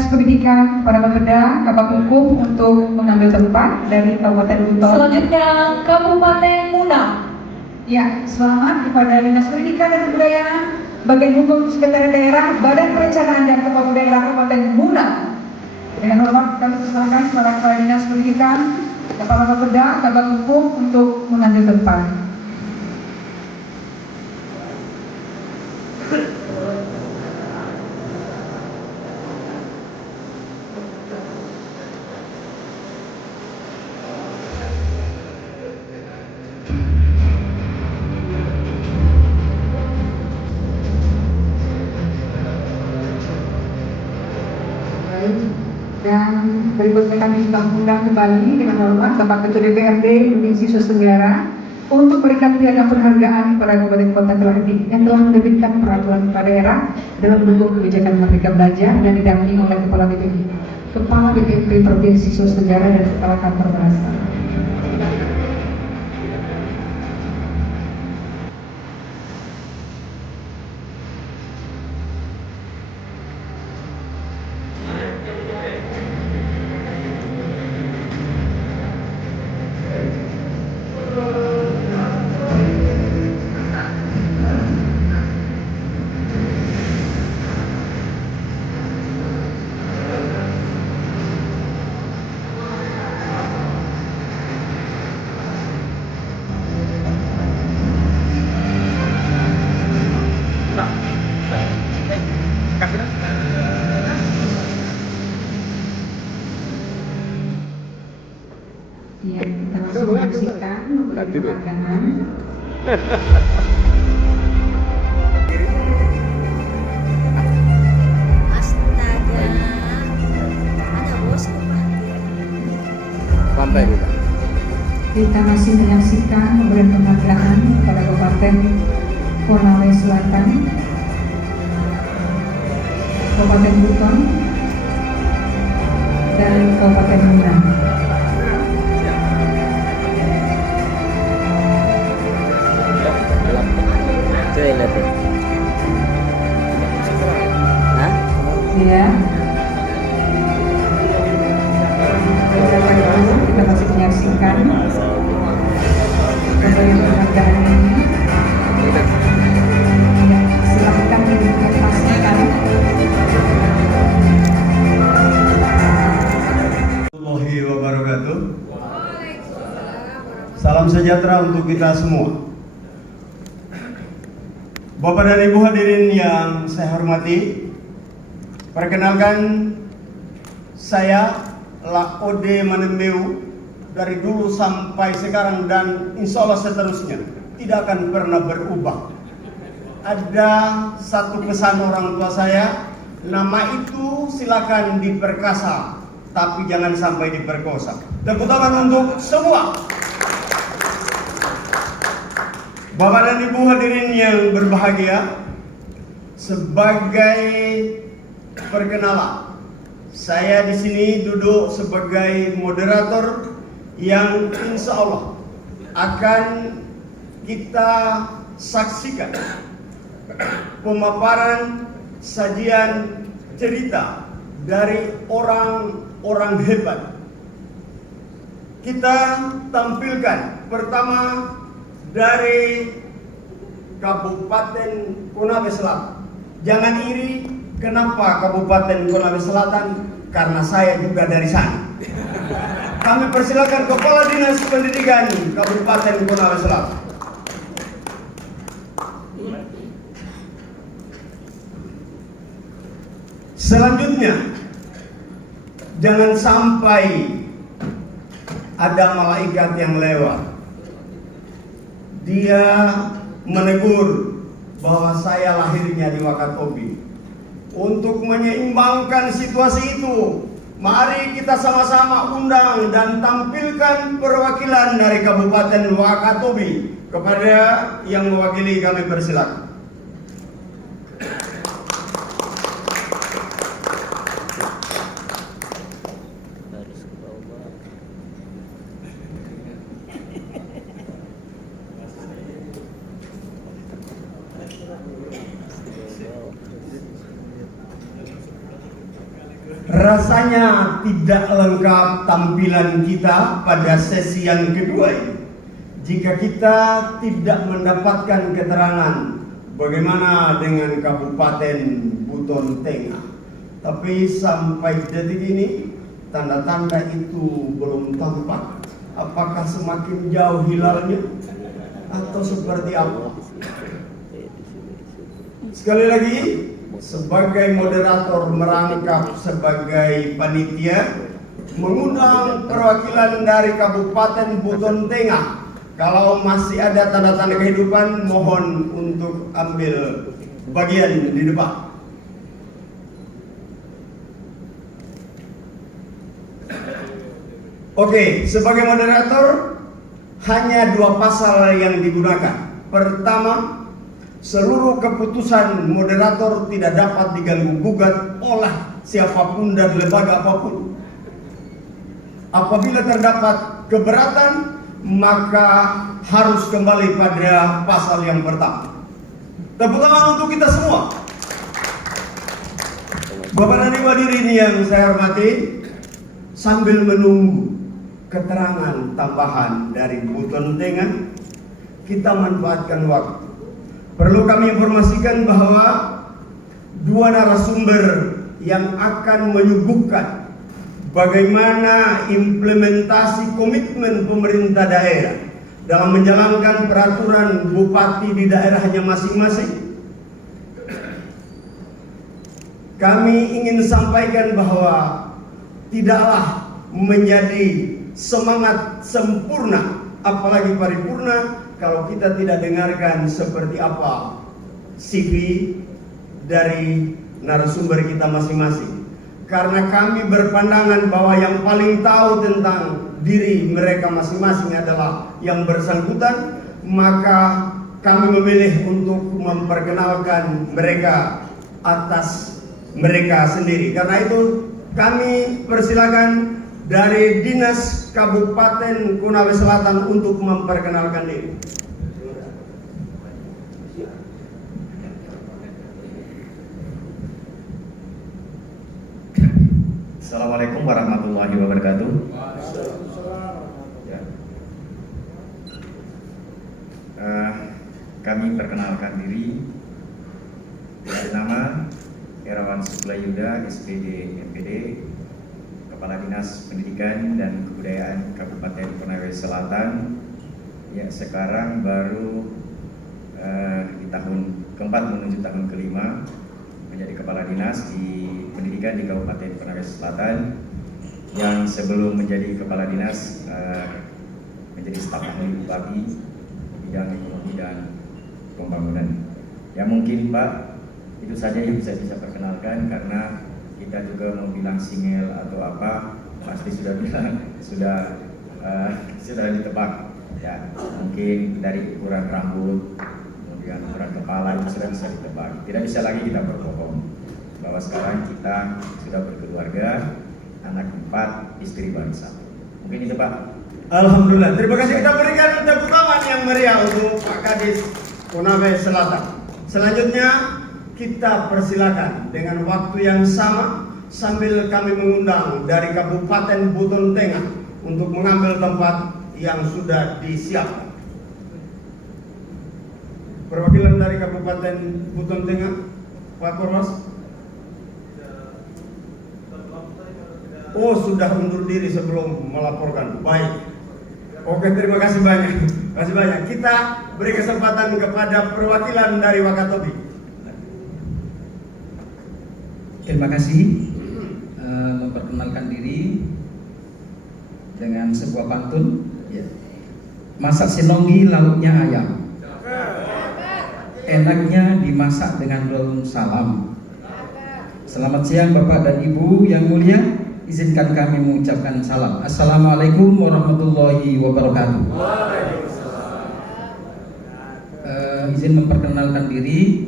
Dinas Pendidikan para Bapeda, Kabak Hukum untuk mengambil tempat dari Kabupaten Buton. Selanjutnya Kabupaten Muna. Ya, selamat kepada Dinas Pendidikan dan Kebudayaan, Bagian Hukum Sekretariat Daerah, Badan Perencanaan dan Pembangunan Daerah Kabupaten Muna. Dengan hormat kami persilakan kepada Kepala Dinas Pendidikan, Kepala Bapeda, Kabak Hukum untuk mengambil tempat. Dan berikutnya kami undang kembali dengan hormat Bapak Ketua DPRD Provinsi Sulawesi Tenggara untuk memberikan piagam penghargaan kepada kabupaten kota yang telah menerbitkan peraturan kepala daerah dalam mendukung kebijakan Merdeka Belajar dan didampingi oleh Kepala BPPD Provinsi Sulawesi Tenggara dan Kepala Kantor Bahasa. Ya, kita langsung menyaksikan penghargaan. Astaga, ada bosku Pak. Santai dulu. Kita masih menyaksikan pemberian penghargaan kepada Kabupaten Konawe Selatan, Kabupaten Buton, dan Kabupaten Muna. Saya lihat tuh. Hah? Ya. Kita masih menyaksikan pemberian penghargaan ini. Ya, silahkan dipastikan. Warahmatullahi wabarakatuh. Salam sejahtera untuk kita semua. Bapak dan Ibu hadirin yang saya hormati, perkenalkan saya Laode Manemeu. Dari dulu sampai sekarang dan insya Allah seterusnya tidak akan pernah berubah. Ada satu pesan orang tua saya, nama itu silakan diperkasa, tapi jangan sampai diperkosa. Tepuk tangan untuk semua. Bapak dan Ibu hadirin yang berbahagia, sebagai perkenalan, saya di sini duduk sebagai moderator yang insya Allah akan kita saksikan pemaparan sajian cerita dari orang-orang hebat. Kita tampilkan pertama dari Kabupaten Konawe Selatan. Jangan iri, kenapa Kabupaten Konawe Selatan? Karena saya juga dari sana. Kami persilakan Kepala Dinas Pendidikan Kabupaten Konawe Selatan. Selanjutnya, jangan sampai ada malaikat yang lewat. Dia menegur bahwa saya lahirnya di Wakatobi. Untuk menyeimbangkan situasi itu, mari kita sama-sama undang dan tampilkan perwakilan dari Kabupaten Wakatobi. Kepada yang mewakili kami persilakan. Rasanya tidak lengkap tampilan kita pada sesi yang kedua ini jika kita tidak mendapatkan keterangan bagaimana dengan Kabupaten Buton Tengah. Tapi sampai detik ini tanda-tanda itu belum tampak. Apakah semakin jauh hilalnya atau seperti apa? Sekali lagi, sebagai moderator merangkap sebagai panitia mengundang perwakilan dari Kabupaten Buton Tengah. Kalau masih ada tanda-tanda kehidupan, mohon untuk ambil bagian di depan. Oke, sebagai moderator hanya 2 pasal yang digunakan. Pertama, seluruh keputusan moderator tidak dapat diganggu-gugat oleh siapapun dan lembaga apapun. Apabila terdapat keberatan, maka harus kembali pada pasal yang pertama. Tepuk tangan untuk kita semua. Bapak dan Ibu hadirin yang saya hormati, sambil menunggu keterangan tambahan dari Buton Tengah, kita manfaatkan waktu. Perlu kami informasikan bahwa 2 narasumber yang akan menyuguhkan bagaimana implementasi komitmen pemerintah daerah dalam menjalankan peraturan bupati di daerahnya masing-masing. Kami ingin sampaikan bahwa tidaklah menjadi semangat sempurna, apalagi paripurna, kalau kita tidak dengarkan seperti apa CV dari narasumber kita masing-masing. Karena kami berpandangan bahwa yang paling tahu tentang diri mereka masing-masing adalah yang bersangkutan, maka kami memilih untuk memperkenalkan mereka atas mereka sendiri. Karena itu kami persilakan dari Dinas Kabupaten Konawe Selatan untuk memperkenalkan diri. Assalamualaikum warahmatullahi wabarakatuh. Ya. Kami perkenalkan diri dengan nama Herawan Suplayuda, SPD MPD, Kepala Dinas Pendidikan dan Kebudayaan Kabupaten Konawe Selatan. Ya, sekarang baru di tahun keempat menuju tahun kelima menjadi Kepala Dinas di Pendidikan di Kabupaten Konawe Selatan, yang sebelum menjadi Kepala Dinas menjadi staf ahli bupati bidang ekonomi dan pembangunan. Ya mungkin Pak, itu saja yang bisa perkenalkan, karena kita juga mau bilang singel atau apa pasti sudah bilang sudah ditebak. Ya mungkin dari ukuran rambut, kemudian ukuran kepala itu sudah bisa ditebak. Tidak bisa lagi kita berbohong bahwa sekarang kita sudah berkeluarga, anak 4, istri baru 1. Mungkin itu Pak. Alhamdulillah, terima kasih. Kita berikan tepuk tangan yang meriah untuk Pak Kadis Konawe Selatan. Selanjutnya kita persilakan dengan waktu yang sama sambil kami mengundang dari Kabupaten Buton Tengah untuk mengambil tempat yang sudah disiapkan. Perwakilan dari Kabupaten Buton Tengah, Pak Korwas. Oh, sudah undur diri sebelum melaporkan. Baik. Oke, terima kasih banyak. Terima kasih banyak. Kita beri kesempatan kepada perwakilan dari Wakatobi. Terima kasih. Memperkenalkan diri dengan sebuah pantun. Masak sinonggi lauknya ayam, enaknya dimasak dengan daun salam. Selamat siang Bapak dan Ibu yang mulia. Izinkan kami mengucapkan salam. Assalamualaikum warahmatullahi wabarakatuh. Izin memperkenalkan diri.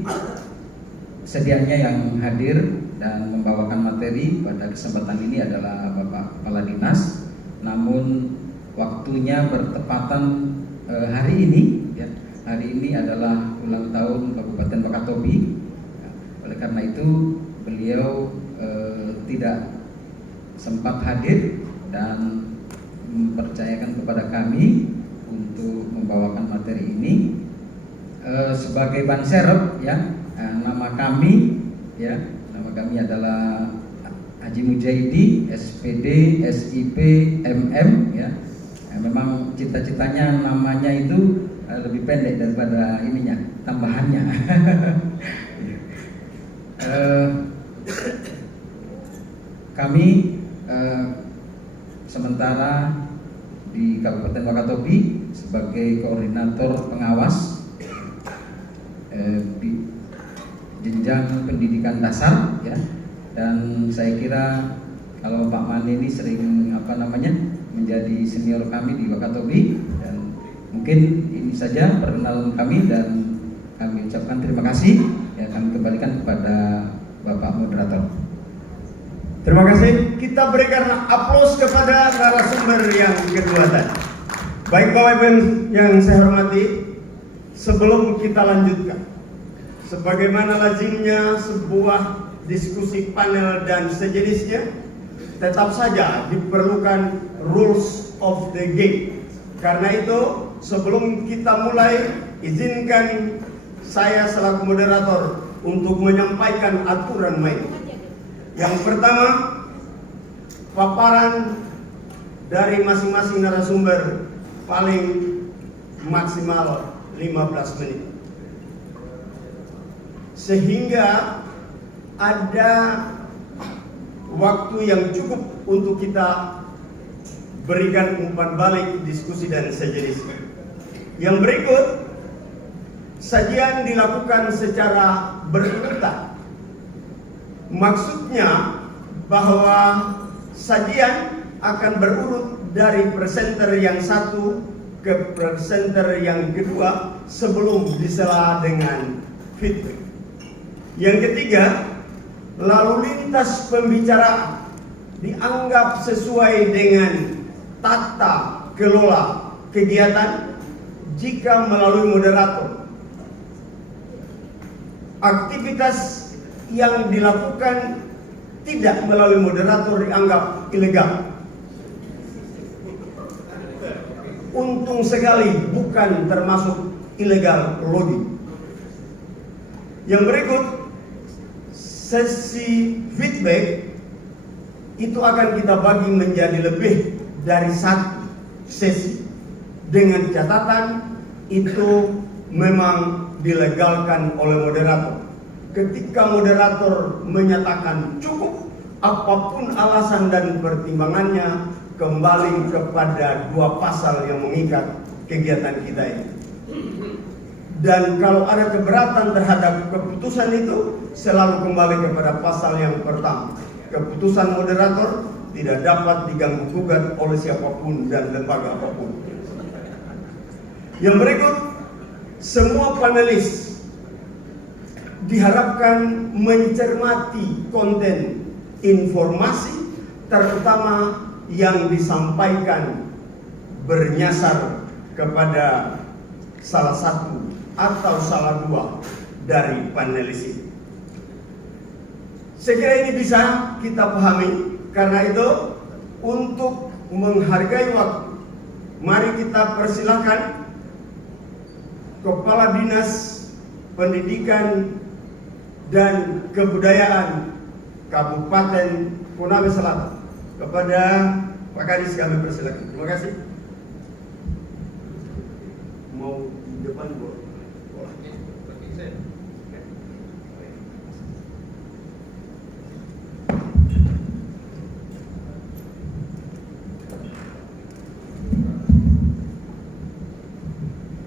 Sedianya yang hadir dan membawakan materi pada kesempatan ini adalah Bapak Kepala Dinas. Namun waktunya bertepatan hari ini. Ya, hari ini adalah ulang tahun Kabupaten Wakatobi. Oleh karena itu beliau tidak sempat hadir dan mempercayakan kepada kami untuk membawakan materi ini. Sebagai ban serep ya, nama kami adalah Haji Mujahidi, SPD, SIP, MM ya. Memang cita-citanya namanya itu lebih pendek daripada ininya, tambahannya. Kami sementara di Kabupaten Wakatobi sebagai koordinator pengawas jenjang pendidikan dasar ya, dan saya kira kalau Pak Mani ini sering menjadi senior kami di Wakatobi, dan mungkin ini saja perkenalan kami dan kami ucapkan terima kasih ya, kami kembalikan kepada Bapak Moderator. Terima kasih. Kita berikan aplaus kepada narasumber yang kedua tadi. Baik Bapak Ibu yang saya hormati, sebelum kita lanjutkan, sebagaimana lazimnya sebuah diskusi panel dan sejenisnya, tetap saja diperlukan rules of the game. Karena itu, sebelum kita mulai, izinkan saya selaku moderator untuk menyampaikan aturan main. Yang pertama, paparan dari masing-masing narasumber paling maksimal 15 menit. Sehingga ada waktu yang cukup untuk kita berikan umpan balik, diskusi dan sejenisnya. Yang berikut, sajian dilakukan secara berurutan. Maksudnya bahwa sajian akan berurut dari presenter yang satu ke presenter yang kedua sebelum disela dengan feedback. Yang ketiga, lalu lintas pembicaraan dianggap sesuai dengan tata kelola kegiatan jika melalui moderator. Aktivitas yang dilakukan tidak melalui moderator dianggap ilegal. Untung sekali bukan termasuk illegal logging. Yang berikut, sesi feedback itu akan kita bagi menjadi lebih dari satu sesi, dengan catatan itu memang dilegalkan oleh moderator. Ketika moderator menyatakan cukup, apapun alasan dan pertimbangannya, kembali kepada dua pasal yang mengikat kegiatan kita ini. Dan kalau ada keberatan terhadap keputusan itu, selalu kembali kepada pasal yang pertama. Keputusan moderator tidak dapat diganggu gugat oleh siapapun dan lembaga apapun. Yang berikut, semua panelis diharapkan mencermati konten informasi, terutama yang disampaikan bernyasar kepada salah satu atau salah dua dari panelis ini. Saya kira ini bisa kita pahami. Karena itu, untuk menghargai waktu, mari kita persilahkan Kepala Dinas Pendidikan dan Kebudayaan Kabupaten Konawe Selatan. Kepada Pak Kadis kami persilakan. Terima kasih. Mau di depan boleh?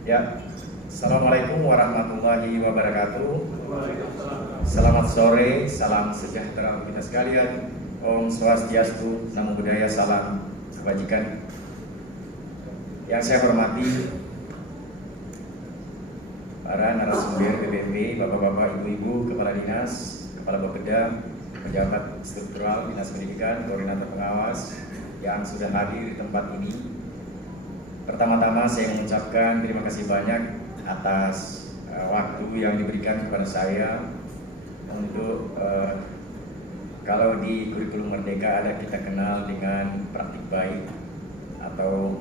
Ya, Assalamualaikum warahmatullahi wabarakatuh. Selamat sore, salam sejahtera untuk kita sekalian. Om Swastiastu, Namo Buddhaya, salam kebajikan. Yang saya hormati para narasumber PBMP, bapak-bapak, ibu-ibu, kepala dinas, kepala bapeda, pejabat struktural dinas pendidikan, koordinator pengawas yang sudah hadir di tempat ini. Pertama-tama saya mengucapkan terima kasih banyak atas waktu yang diberikan kepada saya untuk Kalau di kurikulum Merdeka ada kita kenal dengan praktik baik atau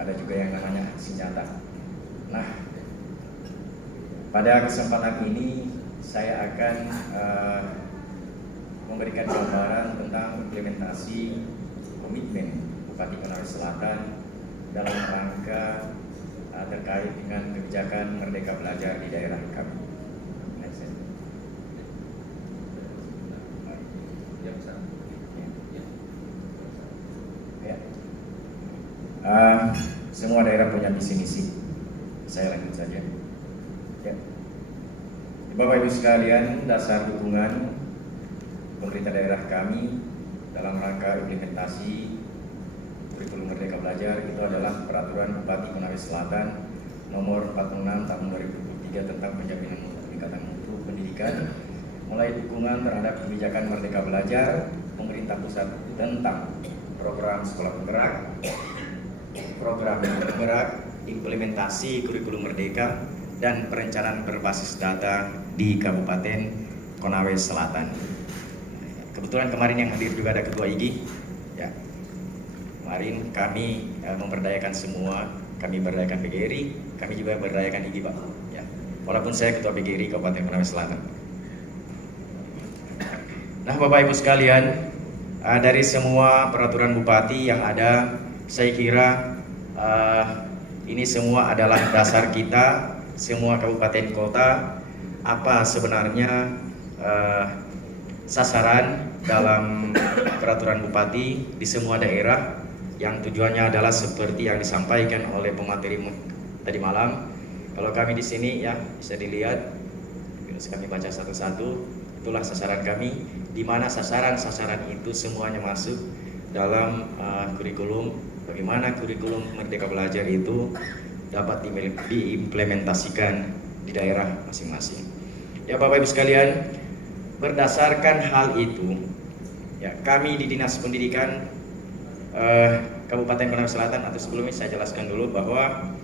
ada juga yang namanya aksi nyata. Nah, pada kesempatan ini saya akan memberikan gambaran tentang implementasi komitmen Bupati Konawe Selatan dalam rangka terkait dengan kebijakan Merdeka Belajar di daerah kami. Semua daerah punya visi misi. Saya lanjut saja. Ya. Bapak Ibu sekalian, dasar dukungan pemerintah daerah kami dalam rangka implementasi kurikulum Merdeka Belajar itu adalah Peraturan Bupati Konawe Selatan Nomor 46 Tahun 2023 tentang penjaminan mutu peningkatan mutu pendidikan, mulai dukungan terhadap kebijakan Merdeka Belajar pemerintah pusat tentang program sekolah penggerak, program penggerak, implementasi kurikulum Merdeka, dan perencanaan berbasis data di Kabupaten Konawe Selatan. Kebetulan kemarin yang hadir juga ada Ketua IGI. Ya. Kemarin kami memberdayakan semua, kami berdayakan PGRI, kami juga berdayakan IGI, Pak. Ya. Walaupun saya Ketua PGRI Kabupaten Konawe Selatan. Nah, Bapak Ibu sekalian, dari semua peraturan bupati yang ada, saya kira ini semua adalah dasar kita, semua kabupaten kota, apa sebenarnya sasaran dalam peraturan bupati di semua daerah, yang tujuannya adalah seperti yang disampaikan oleh pemateri tadi malam. Kalau kami di sini ya bisa dilihat, bisa kami baca satu-satu, itulah sasaran kami, di mana sasaran-sasaran itu semuanya masuk dalam kurikulum. Bagaimana kurikulum Merdeka Belajar itu dapat diimplementasikan di daerah masing-masing. Ya Bapak Ibu sekalian, berdasarkan hal itu, ya kami di Dinas Pendidikan Kabupaten Konawe Selatan, atau sebelumnya saya jelaskan dulu bahwa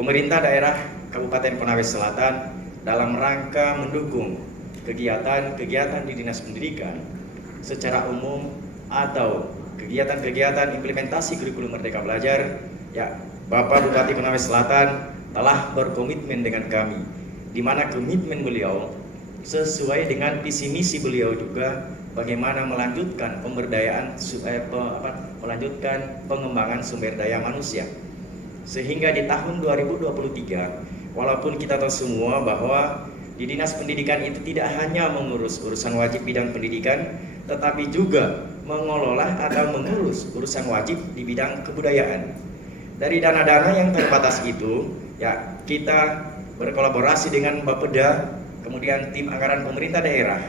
pemerintah daerah Kabupaten Konawe Selatan dalam rangka mendukung kegiatan-kegiatan di Dinas Pendidikan secara umum atau kegiatan-kegiatan implementasi kurikulum Merdeka Belajar, ya Bapak Bupati Konawe Selatan telah berkomitmen dengan kami, di mana komitmen beliau sesuai dengan visi misi beliau juga bagaimana melanjutkan pemberdayaan, melanjutkan pengembangan sumber daya manusia, sehingga di tahun 2023, walaupun kita tahu semua bahwa di Dinas Pendidikan itu tidak hanya mengurus urusan wajib bidang pendidikan, tetapi juga mengelola atau mengurus urusan wajib di bidang kebudayaan. Dari dana-dana yang terbatas itu, ya kita berkolaborasi dengan Bapeda, kemudian tim anggaran pemerintah daerah,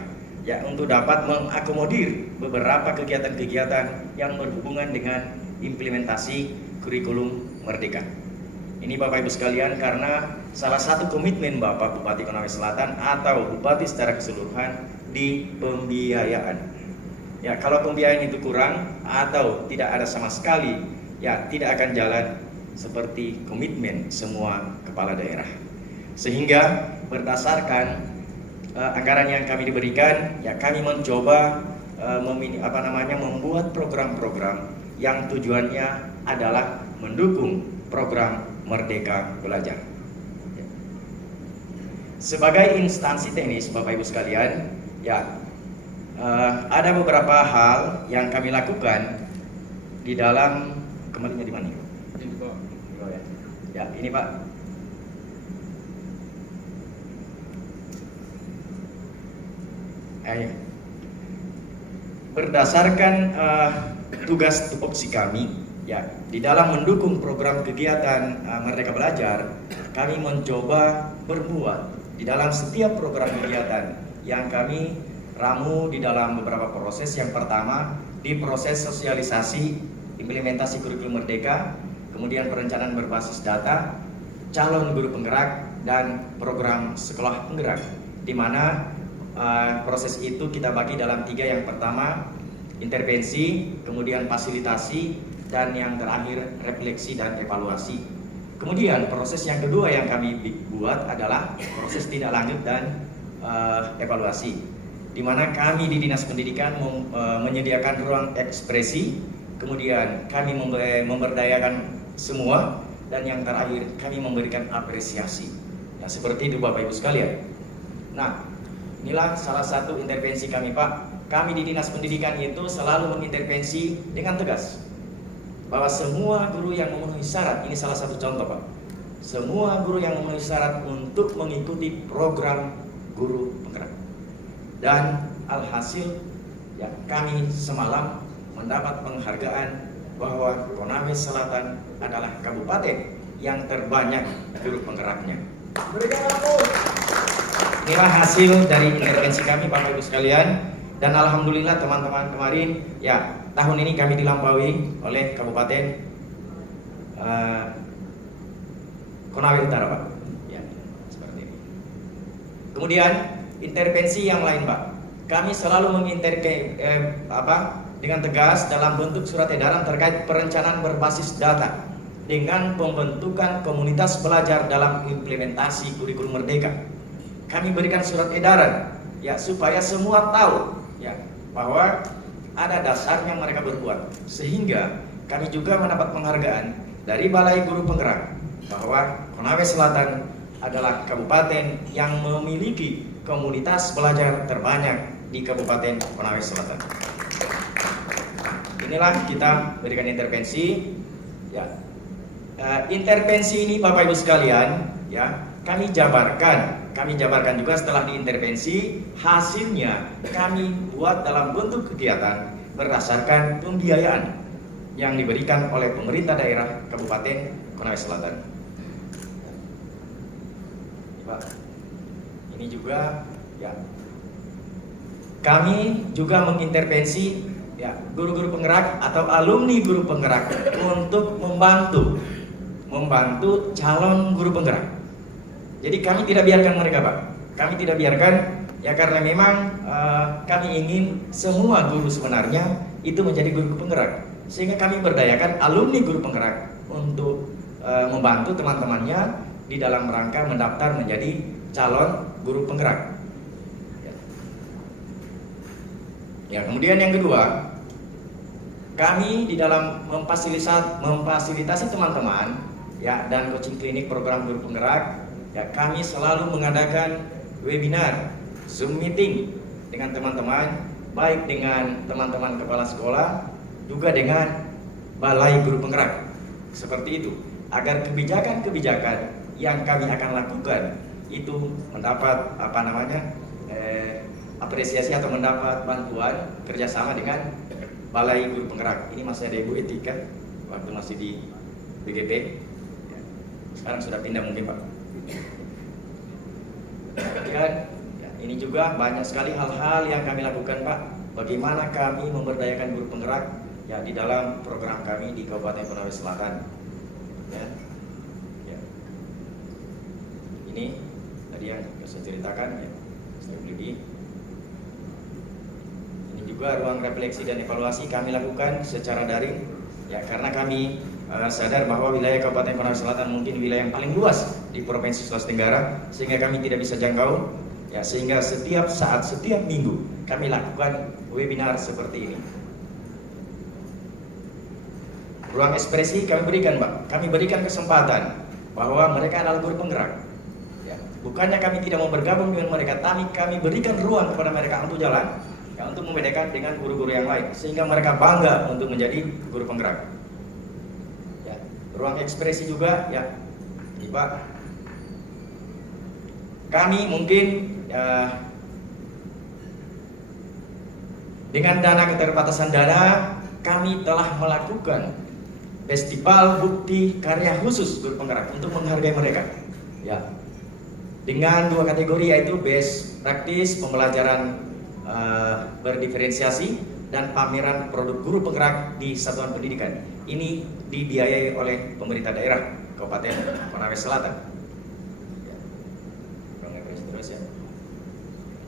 ya untuk dapat mengakomodir beberapa kegiatan-kegiatan yang berhubungan dengan implementasi kurikulum Merdeka. Ini Bapak Ibu sekalian, karena salah satu komitmen Bapak Bupati Konawe Selatan atau Bupati secara keseluruhan di pembiayaan. Ya, kalau pembiayaan itu kurang atau tidak ada sama sekali, ya tidak akan jalan seperti komitmen semua kepala daerah. Sehingga berdasarkan anggaran yang kami diberikan, ya kami mencoba membuat program-program yang tujuannya adalah mendukung program Merdeka Belajar. Sebagai instansi teknis, Bapak Ibu sekalian, ya ada beberapa hal yang kami lakukan di dalam, kembalinya di mana? Ya, ini Pak. Berdasarkan tugas tupoksi kami, ya di dalam mendukung program kegiatan Merdeka Belajar, kami mencoba berbuat di dalam setiap program kegiatan yang kami ramu di dalam beberapa proses. Yang pertama di proses sosialisasi implementasi kurikulum Merdeka, kemudian perencanaan berbasis data, calon guru penggerak, dan program sekolah penggerak, di mana proses itu kita bagi dalam 3. Yang pertama intervensi, kemudian fasilitasi, dan yang terakhir refleksi dan evaluasi. Kemudian proses yang kedua yang kami buat adalah proses tindak lanjut dan evaluasi, di mana kami di Dinas Pendidikan menyediakan ruang ekspresi, kemudian kami memberdayakan semua, dan yang terakhir kami memberikan apresiasi. Nah, seperti itu Bapak Ibu sekalian. Nah, inilah salah satu intervensi kami Pak. Kami di Dinas Pendidikan itu selalu mengintervensi dengan tegas bahwa semua guru yang memenuhi syarat, ini salah satu contoh Pak, semua guru yang memenuhi syarat untuk mengikuti program guru penggerak. Dan alhasil ya, kami semalam mendapat penghargaan bahwa Konawe Selatan adalah kabupaten yang terbanyak guru penggeraknya. Inilah hasil dari intervensi kami Bapak Ibu sekalian, dan alhamdulillah teman-teman kemarin ya, tahun ini kami dilampaui oleh Kabupaten Konawe Utara Pak. Ya, seperti ini. Kemudian intervensi yang lain Pak, kami selalu dengan tegas dalam bentuk surat edaran terkait perencanaan berbasis data dengan pembentukan komunitas belajar dalam implementasi kurikulum merdeka. Kami berikan surat edaran ya, supaya semua tahu ya bahwa ada dasarnya mereka berbuat, sehingga kami juga mendapat penghargaan dari Balai Guru Penggerak bahwa Konawe Selatan adalah kabupaten yang memiliki komunitas belajar terbanyak di Kabupaten Konawe Selatan. Inilah kita berikan intervensi ya. Intervensi ini Bapak Ibu sekalian ya, kami jabarkan juga setelah diintervensi, hasilnya kami buat dalam bentuk kegiatan berdasarkan pembiayaan yang diberikan oleh pemerintah daerah Kabupaten Konawe Selatan. Pak, ini juga ya, kami juga mengintervensi ya guru-guru penggerak atau alumni guru penggerak untuk membantu calon guru penggerak. Jadi kami tidak biarkan mereka Pak, kami tidak biarkan ya, karena memang kami ingin semua guru sebenarnya itu menjadi guru penggerak, sehingga kami berdayakan alumni guru penggerak untuk membantu teman-temannya di dalam rangka mendaftar menjadi calon guru penggerak. Ya, kemudian yang kedua, kami di dalam memfasilitasi teman-teman ya dan coaching klinik program guru penggerak ya, kami selalu mengadakan webinar, Zoom meeting dengan teman-teman, baik dengan teman-teman kepala sekolah juga dengan Balai Guru Penggerak. Seperti itu, agar kebijakan-kebijakan yang kami akan lakukan itu mendapat apresiasi atau mendapat bantuan kerjasama dengan Balai Guru Penggerak. Ini masih ada Ibu Etika waktu masih di BGP, sekarang sudah pindah mungkin Pak. Dan ya, ini juga banyak sekali hal-hal yang kami lakukan Pak. Bagaimana kami memberdayakan guru penggerak ya di dalam program kami di Kabupaten Konawe Selatan. Ya. Ya. Ini tadi yang saya ceritakan ya, strategi. Ini juga ruang refleksi dan evaluasi kami lakukan secara daring ya, karena kami sadar bahwa wilayah Kabupaten Konawe Selatan mungkin wilayah yang paling luas di Provinsi Sulawesi Tenggara, sehingga kami tidak bisa jangkau ya, sehingga setiap saat, setiap minggu kami lakukan webinar seperti ini. Ruang ekspresi kami berikan Pak, kami berikan kesempatan bahwa mereka adalah guru penggerak ya. Bukannya kami tidak mau bergabung dengan mereka, tapi kami berikan ruang kepada mereka untuk jalan ya, untuk membedakan dengan guru-guru yang lain, sehingga mereka bangga untuk menjadi guru penggerak ya. Ruang ekspresi juga ya Pak, kami mungkin ya, dengan dana keterbatasan dana, kami telah melakukan festival bukti karya khusus guru penggerak untuk menghargai mereka ya, dengan 2 kategori, yaitu best practice pembelajaran berdiferensiasi dan pameran produk guru penggerak di satuan pendidikan. Ini dibiayai oleh pemerintah daerah Kabupaten Konawe Selatan ya. Terus ya,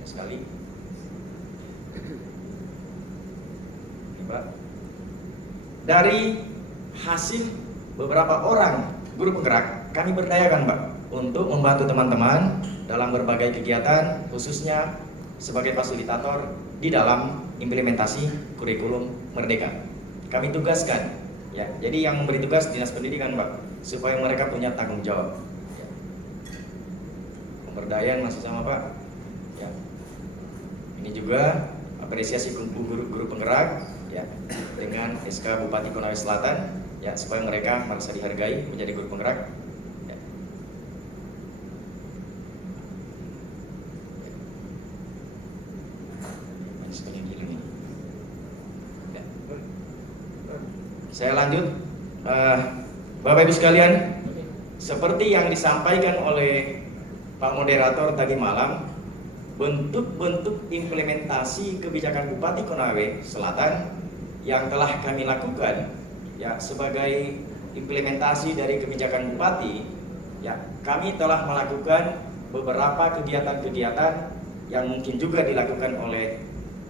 sekali ini Pak, dari hasil beberapa orang guru penggerak kami berdayakan Pak untuk membantu teman-teman dalam berbagai kegiatan, khususnya sebagai fasilitator di dalam implementasi kurikulum Merdeka. Kami tugaskan, ya, jadi yang memberi tugas Dinas Pendidikan, Pak, supaya mereka punya tanggung jawab. Ya. Pemberdayaan masih sama, Pak. Ya. Ini juga apresiasi guru penggerak, ya, dengan SK Bupati Konawe Selatan, ya, supaya mereka merasa dihargai menjadi guru penggerak. Ya. Ya. Saya lanjut, Bapak Ibu sekalian, seperti yang disampaikan oleh Pak Moderator tadi malam, bentuk-bentuk implementasi kebijakan Bupati Konawe Selatan yang telah kami lakukan, ya, sebagai implementasi dari kebijakan Bupati, ya, kami telah melakukan beberapa kegiatan-kegiatan yang mungkin juga dilakukan oleh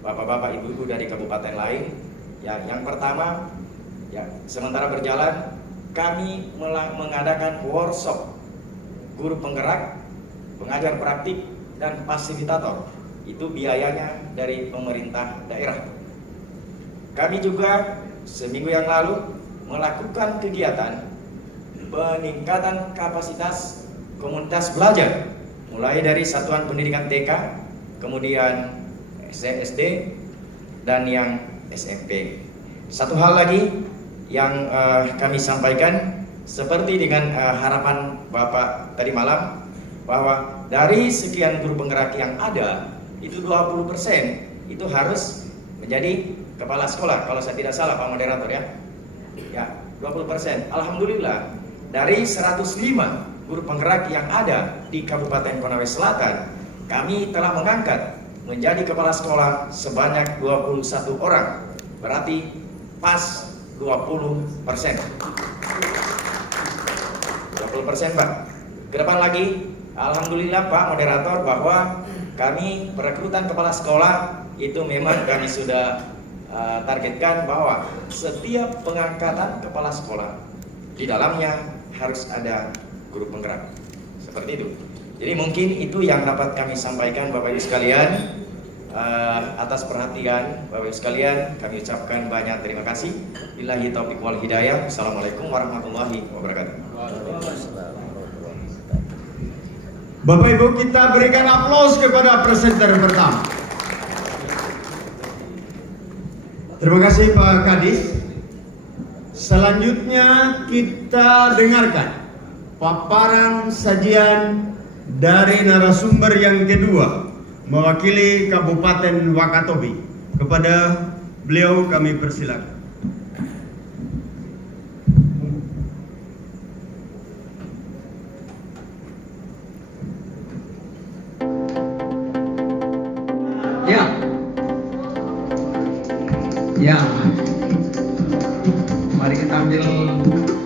bapak-bapak ibu-ibu dari kabupaten lain. Ya, yang pertama, ya, sementara berjalan kami mengadakan workshop guru penggerak, pengajar praktik, dan fasilitator. Itu biayanya dari pemerintah daerah. Kami juga seminggu yang lalu melakukan kegiatan peningkatan kapasitas komunitas belajar, mulai dari satuan pendidikan TK, kemudian SD, dan yang SMP. Satu hal lagi yang kami sampaikan, seperti dengan harapan Bapak tadi malam, bahwa dari sekian guru penggerak yang ada, itu 20% itu harus menjadi kepala sekolah, kalau saya tidak salah Pak Moderator, ya. Ya, 20%. Alhamdulillah, dari 105 guru penggerak yang ada di Kabupaten Konawe Selatan, kami telah mengangkat menjadi kepala sekolah sebanyak 21 orang. Berarti pas 20%. 20%, Pak. Ke depan lagi, alhamdulillah Pak Moderator, bahwa kami perekrutan kepala sekolah itu memang kami sudah targetkan bahwa setiap pengangkatan kepala sekolah di dalamnya harus ada guru penggerak. Seperti itu. Jadi mungkin itu yang dapat kami sampaikan Bapak Ibu sekalian. Atas perhatian Bapak Ibu sekalian, kami ucapkan banyak terima kasih. Billahi taufiq wal hidayah. Assalamualaikum warahmatullahi wabarakatuh. Bapak Ibu, kita berikan aplaus kepada presenter pertama. Terima kasih Pak Kadis. Selanjutnya kita dengarkan paparan sajian dari narasumber yang kedua, mewakili Kabupaten Wakatobi. Kepada beliau kami persilakan. Ya, mari kita ambil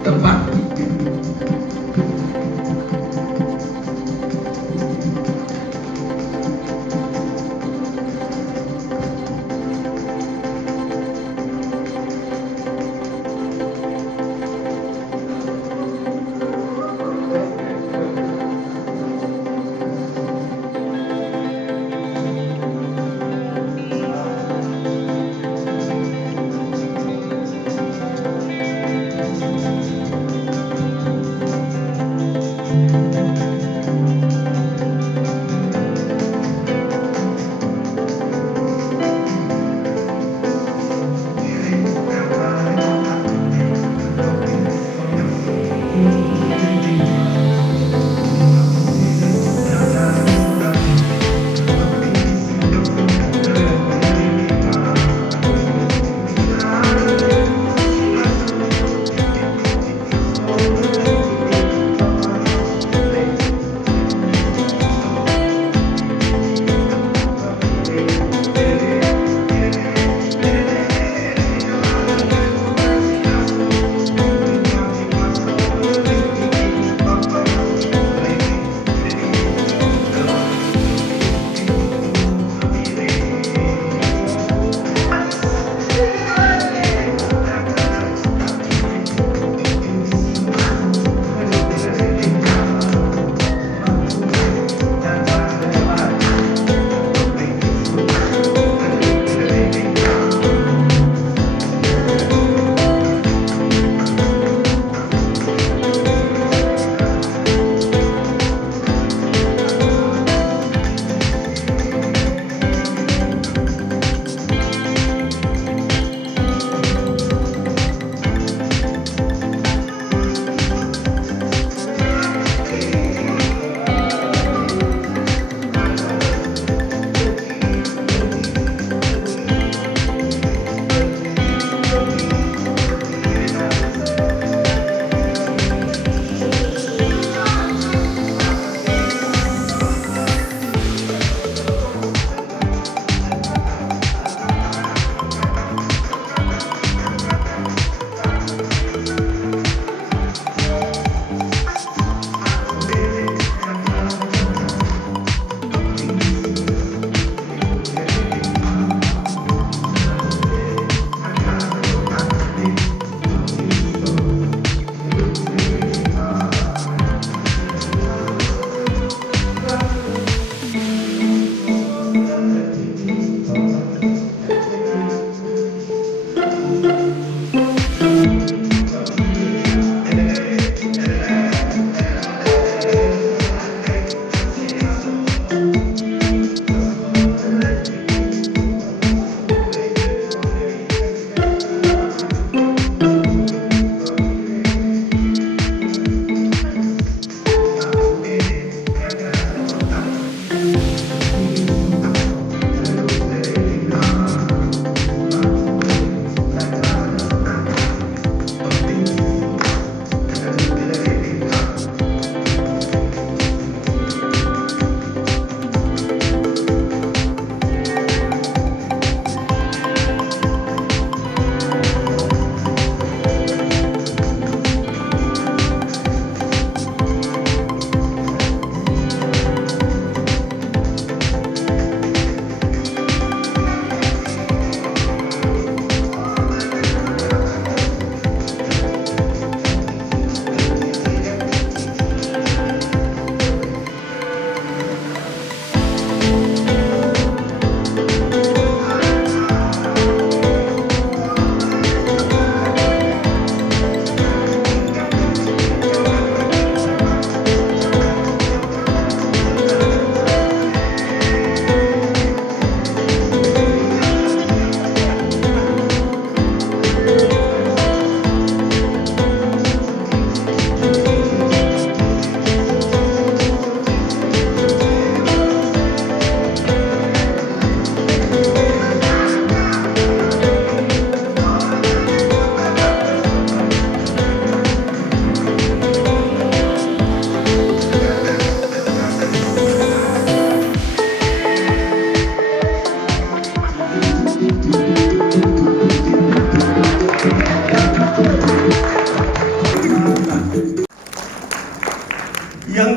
tempat.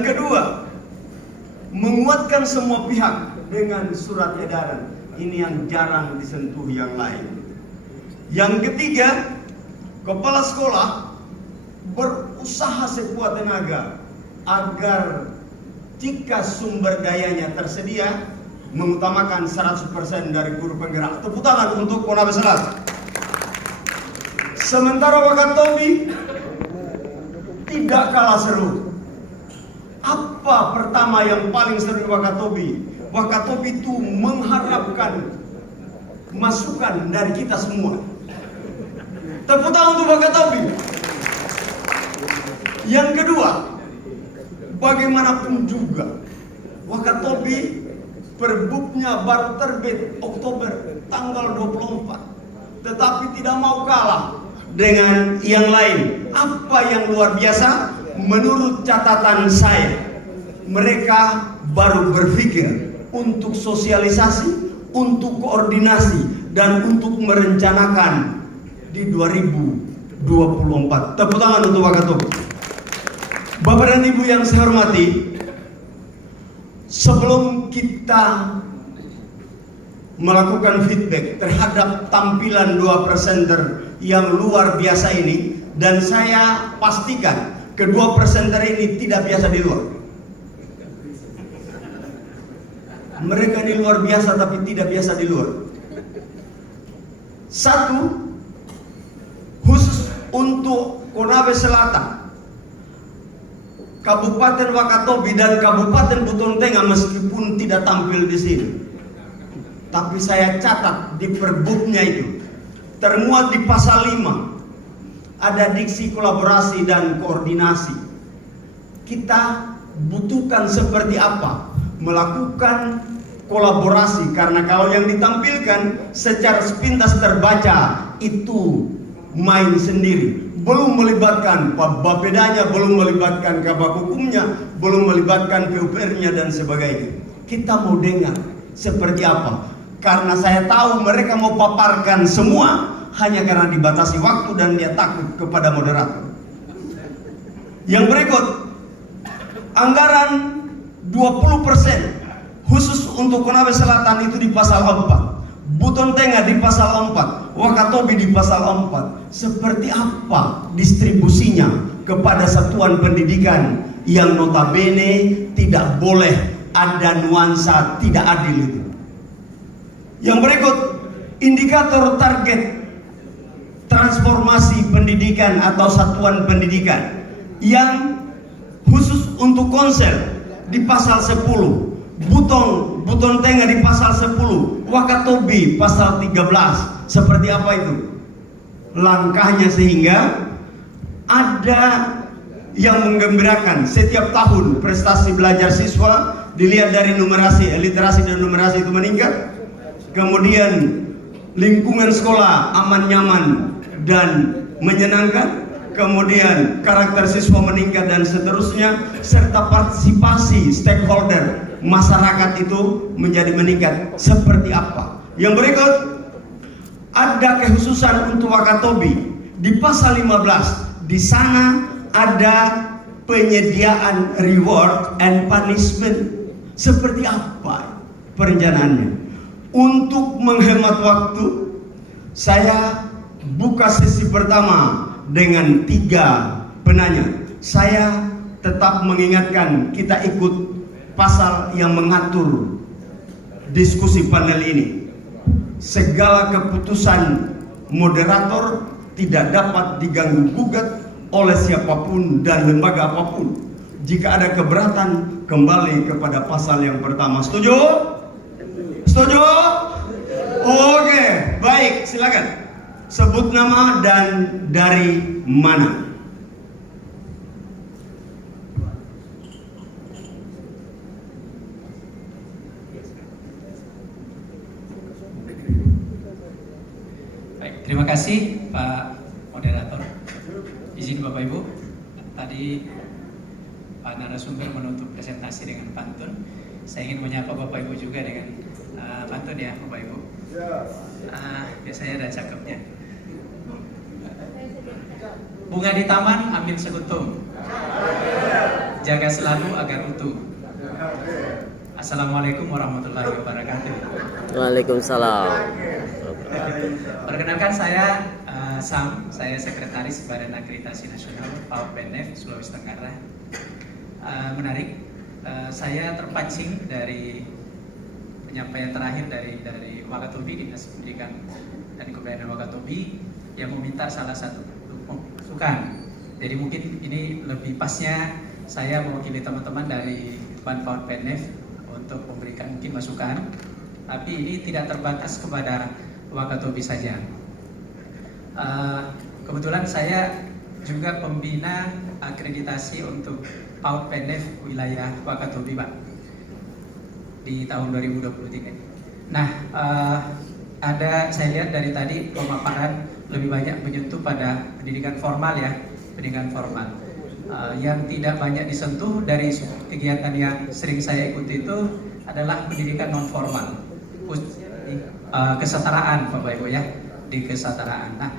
Yang kedua, menguatkan semua pihak dengan surat edaran. Ini yang jarang disentuh yang lain. Yang ketiga, kepala sekolah berusaha sekuat tenaga agar jika sumber dayanya tersedia, mengutamakan 100% dari guru penggerak. Tepuk tangan untuk Konawe Selatan. Sementara Wakatobi tidak kalah seru. Apa pertama yang paling seru di Wakatobi? Wakatobi itu mengharapkan masukan dari kita semua. Tepuk tangan untuk Wakatobi. Yang kedua, bagaimanapun juga Wakatobi perbuknya baru terbit Oktober tanggal 24, tetapi tidak mau kalah dengan yang lain. Apa yang luar biasa? Menurut catatan saya, mereka baru berpikir untuk sosialisasi, untuk koordinasi, dan untuk merencanakan di 2024. Tepuk tangan untuk Wakatobi. Bapak dan Ibu yang saya hormati, sebelum kita melakukan feedback terhadap tampilan dua presenter yang luar biasa ini, dan saya pastikan kedua presenter ini tidak biasa di luar. Mereka di luar biasa tapi tidak biasa di luar. Satu, khusus untuk Konawe Selatan, Kabupaten Wakatobi dan Kabupaten Buton Tengah meskipun tidak tampil di sini, tapi saya catat di perbuknya itu termuat di pasal 5 ada diksi kolaborasi dan koordinasi. Kita butuhkan seperti apa melakukan kolaborasi, karena kalau yang ditampilkan secara sepintas terbaca itu main sendiri, belum melibatkan Bapedanya, belum melibatkan Kabak Hukumnya, belum melibatkan PUPR-nya dan sebagainya. Kita mau dengar seperti apa, karena saya tahu mereka mau paparkan semua hanya karena dibatasi waktu dan dia takut kepada moderator. Yang berikut, anggaran 20% khusus untuk Konawe Selatan itu di pasal 4, Buton Tengah di pasal 4, Wakatobi di pasal 4. Seperti apa distribusinya kepada satuan pendidikan yang notabene tidak boleh ada nuansa tidak adil itu. Yang berikut, indikator target transformasi pendidikan atau satuan pendidikan yang khusus untuk Konsel di pasal 10, Buton Tengah di pasal 10, Wakatobi pasal 13. Seperti apa itu langkahnya sehingga ada yang menggembirakan? Setiap tahun prestasi belajar siswa dilihat dari numerasi, literasi dan numerasi itu meningkat. Kemudian lingkungan sekolah aman, nyaman dan menyenangkan. Kemudian karakter siswa meningkat dan seterusnya, serta partisipasi stakeholder masyarakat itu menjadi meningkat. Seperti apa? Yang berikut, ada kekhususan untuk Wakatobi di pasal 15. Di sana ada penyediaan reward and punishment. Seperti apa perencanaannya? Untuk menghemat waktu, saya buka sesi pertama dengan 3 penanya. Saya tetap mengingatkan kita ikut pasal yang mengatur diskusi panel ini. Segala keputusan moderator tidak dapat diganggu gugat oleh siapapun dan lembaga apapun. Jika ada keberatan, kembali kepada pasal yang pertama. Setuju? Setuju? Oke, baik, silakan. Sebut nama dan dari mana. Baik, terima kasih Pak Moderator. Izin Bapak Ibu, tadi Pak narasumber menutup presentasi dengan pantun. Saya ingin menyapa Bapak Ibu juga dengan pantun ya Bapak Ibu. Biasanya ada cakepnya. Bunga di taman ambil sekutum, jaga selalu agar utuh. Assalamualaikum warahmatullahi wabarakatuh. Waalaikumsalam. Perkenalkan saya Sam, saya Sekretaris Badan Akreditasi Nasional PAUD BNF Sulawesi Tenggara. Menarik, saya terpancing dari penyampaian terakhir dari Wakatobi, Dinas Pendidikan dan Kebudayaan Wakatobi, yang meminta salah satu masukan. Jadi mungkin ini lebih pasnya saya mewakili teman-teman dari Ban PAUD BNF untuk memberikan mungkin masukan, tapi ini tidak terbatas kepada Wakatobi saja. Kebetulan saya juga pembina akreditasi untuk PAUD BNF wilayah Wakatobi, Pak, di tahun 2023. Nah, saya lihat dari tadi pemaparan lebih banyak menyentuh pada pendidikan formal ya, pendidikan formal. Yang tidak banyak disentuh dari kegiatan yang sering saya ikuti itu adalah pendidikan non formal, kesetaraan, Bapak Ibu ya, di kesetaraan. Nah,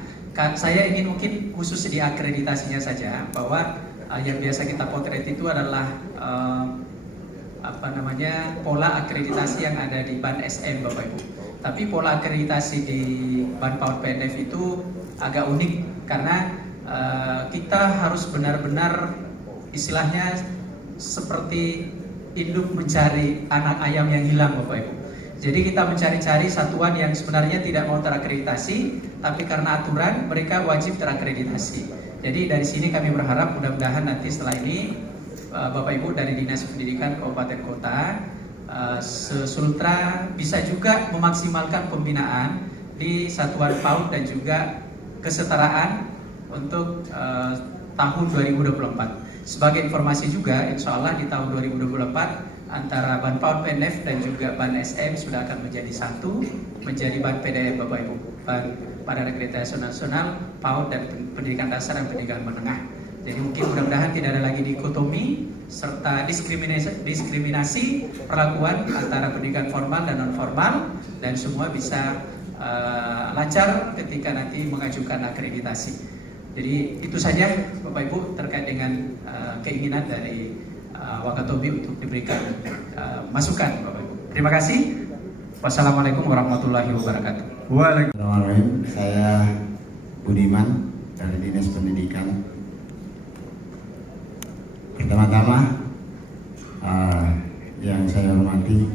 saya ingin mungkin khusus di akreditasinya saja, bahwa yang biasa kita potret itu adalah pola akreditasi yang ada di Ban SM, Bapak Ibu. Tapi pola akreditasi di Ban PAUD BNF itu agak unik karena kita harus benar-benar istilahnya seperti induk mencari anak ayam yang hilang, Bapak Ibu. Jadi kita mencari-cari satuan yang sebenarnya tidak mau terakreditasi, tapi karena aturan mereka wajib terakreditasi. Jadi dari sini kami berharap mudah-mudahan nanti setelah ini Bapak Ibu dari Dinas Pendidikan Kabupaten Kota Sultra bisa juga memaksimalkan pembinaan di satuan PAUD dan juga kesetaraan untuk tahun 2024. Sebagai informasi juga, insya Allah di tahun 2024 antara Ban PAUD BNF dan juga Ban SM sudah akan menjadi satu, menjadi Ban PDM, Bapak Ibu, Ban Badan Akreditasi Nasional, PAUD dan Pendidikan Dasar dan Pendidikan Menengah. Jadi mungkin mudah-mudahan tidak ada lagi dikotomi serta diskriminasi perlakuan antara pendidikan formal dan non formal, dan semua bisa lancar ketika nanti mengajukan akreditasi. Jadi itu saja Bapak Ibu terkait dengan keinginan dari Wakatobi untuk diberikan masukan, Bapak Ibu. Terima kasih. Wassalamualaikum warahmatullahi wabarakatuh. Waalaikumsalam. Saya Budiman dari Dinas Pendidikan. Pertama-tama yang saya hormati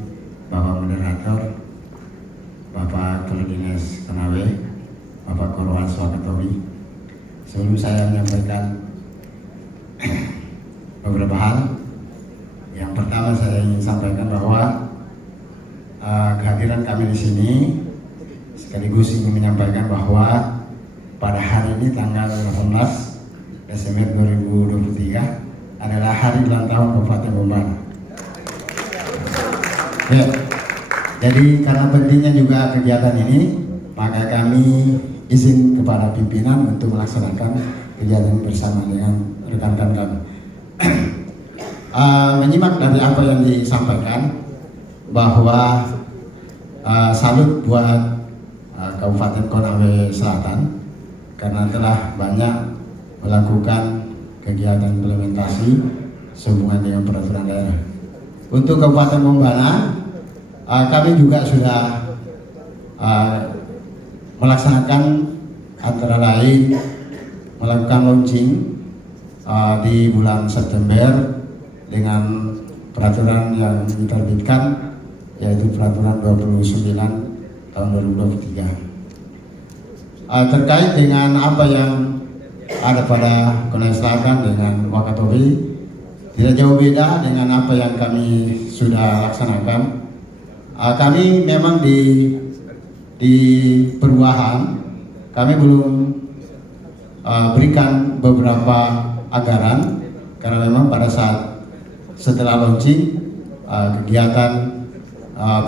Bapak Moderator, Bapak Kepala Dinas Konawe, Bapak Korwas Wakatobi. Sebelum saya menyampaikan beberapa hal, yang pertama saya ingin sampaikan bahwa kehadiran kami di sini sekaligus ingin menyampaikan bahwa pada hari ini tanggal 18 Desember 2023 adalah hari ulang tahun Kabupaten Bombana. Ya, jadi karena pentingnya juga kegiatan ini, maka kami izin kepada pimpinan untuk melaksanakan kegiatan bersama dengan rekan-rekan kami. Menyimak dari apa yang disampaikan, bahwa salut buat Kabupaten Konawe Selatan karena telah banyak melakukan kegiatan implementasi sehubungan dengan peraturan daerah. Untuk Kabupaten Bombana, kami juga sudah melaksanakan antara lain melakukan launching di bulan September dengan peraturan yang diterbitkan, yaitu peraturan 29 tahun 2023 terkait dengan apa yang ada pada Konawe Selatan dengan Wakatobi, tidak jauh beda dengan apa yang kami sudah laksanakan. Kami memang di perubahan kami belum berikan beberapa anggaran karena memang pada saat setelah launching kegiatan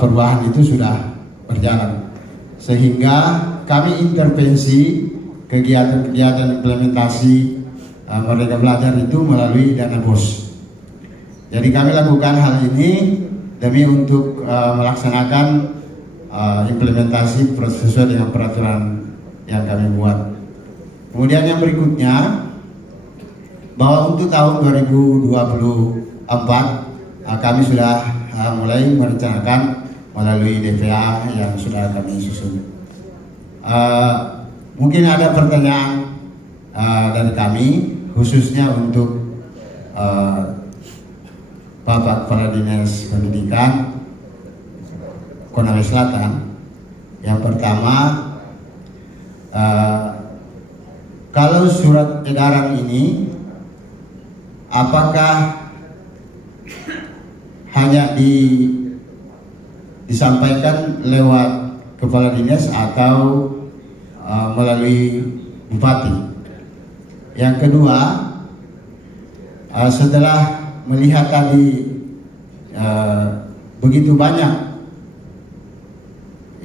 perubahan itu sudah berjalan, sehingga kami intervensi kegiatan implementasi Merdeka Belajar itu melalui dana BOS. Jadi kami lakukan hal ini demi untuk melaksanakan implementasi sesuai dengan peraturan yang kami buat. Kemudian yang berikutnya, bahwa untuk tahun 2024 kami sudah mulai merencanakan melalui DPA yang sudah kami susun. Mungkin ada pertanyaan dari kami khususnya untuk Bapak Kepala Dinas Pendidikan Konawe Selatan. Yang pertama, kalau surat edaran ini apakah hanya disampaikan lewat kepala dinas atau melalui bupati? Yang kedua, setelah melihat tadi begitu banyak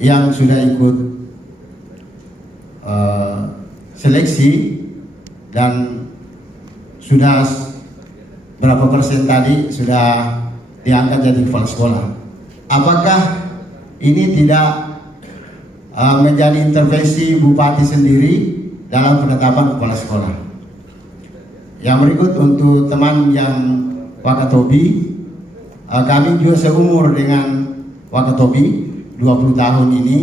yang sudah ikut seleksi dan sudah berapa persen tadi sudah diangkat jadi kepala sekolah, apakah ini tidak menjadi intervensi bupati sendiri dalam penetapan kepala sekolah? Yang berikut untuk teman yang Wakatobi, kami juga seumur dengan Wakatobi 20 tahun ini.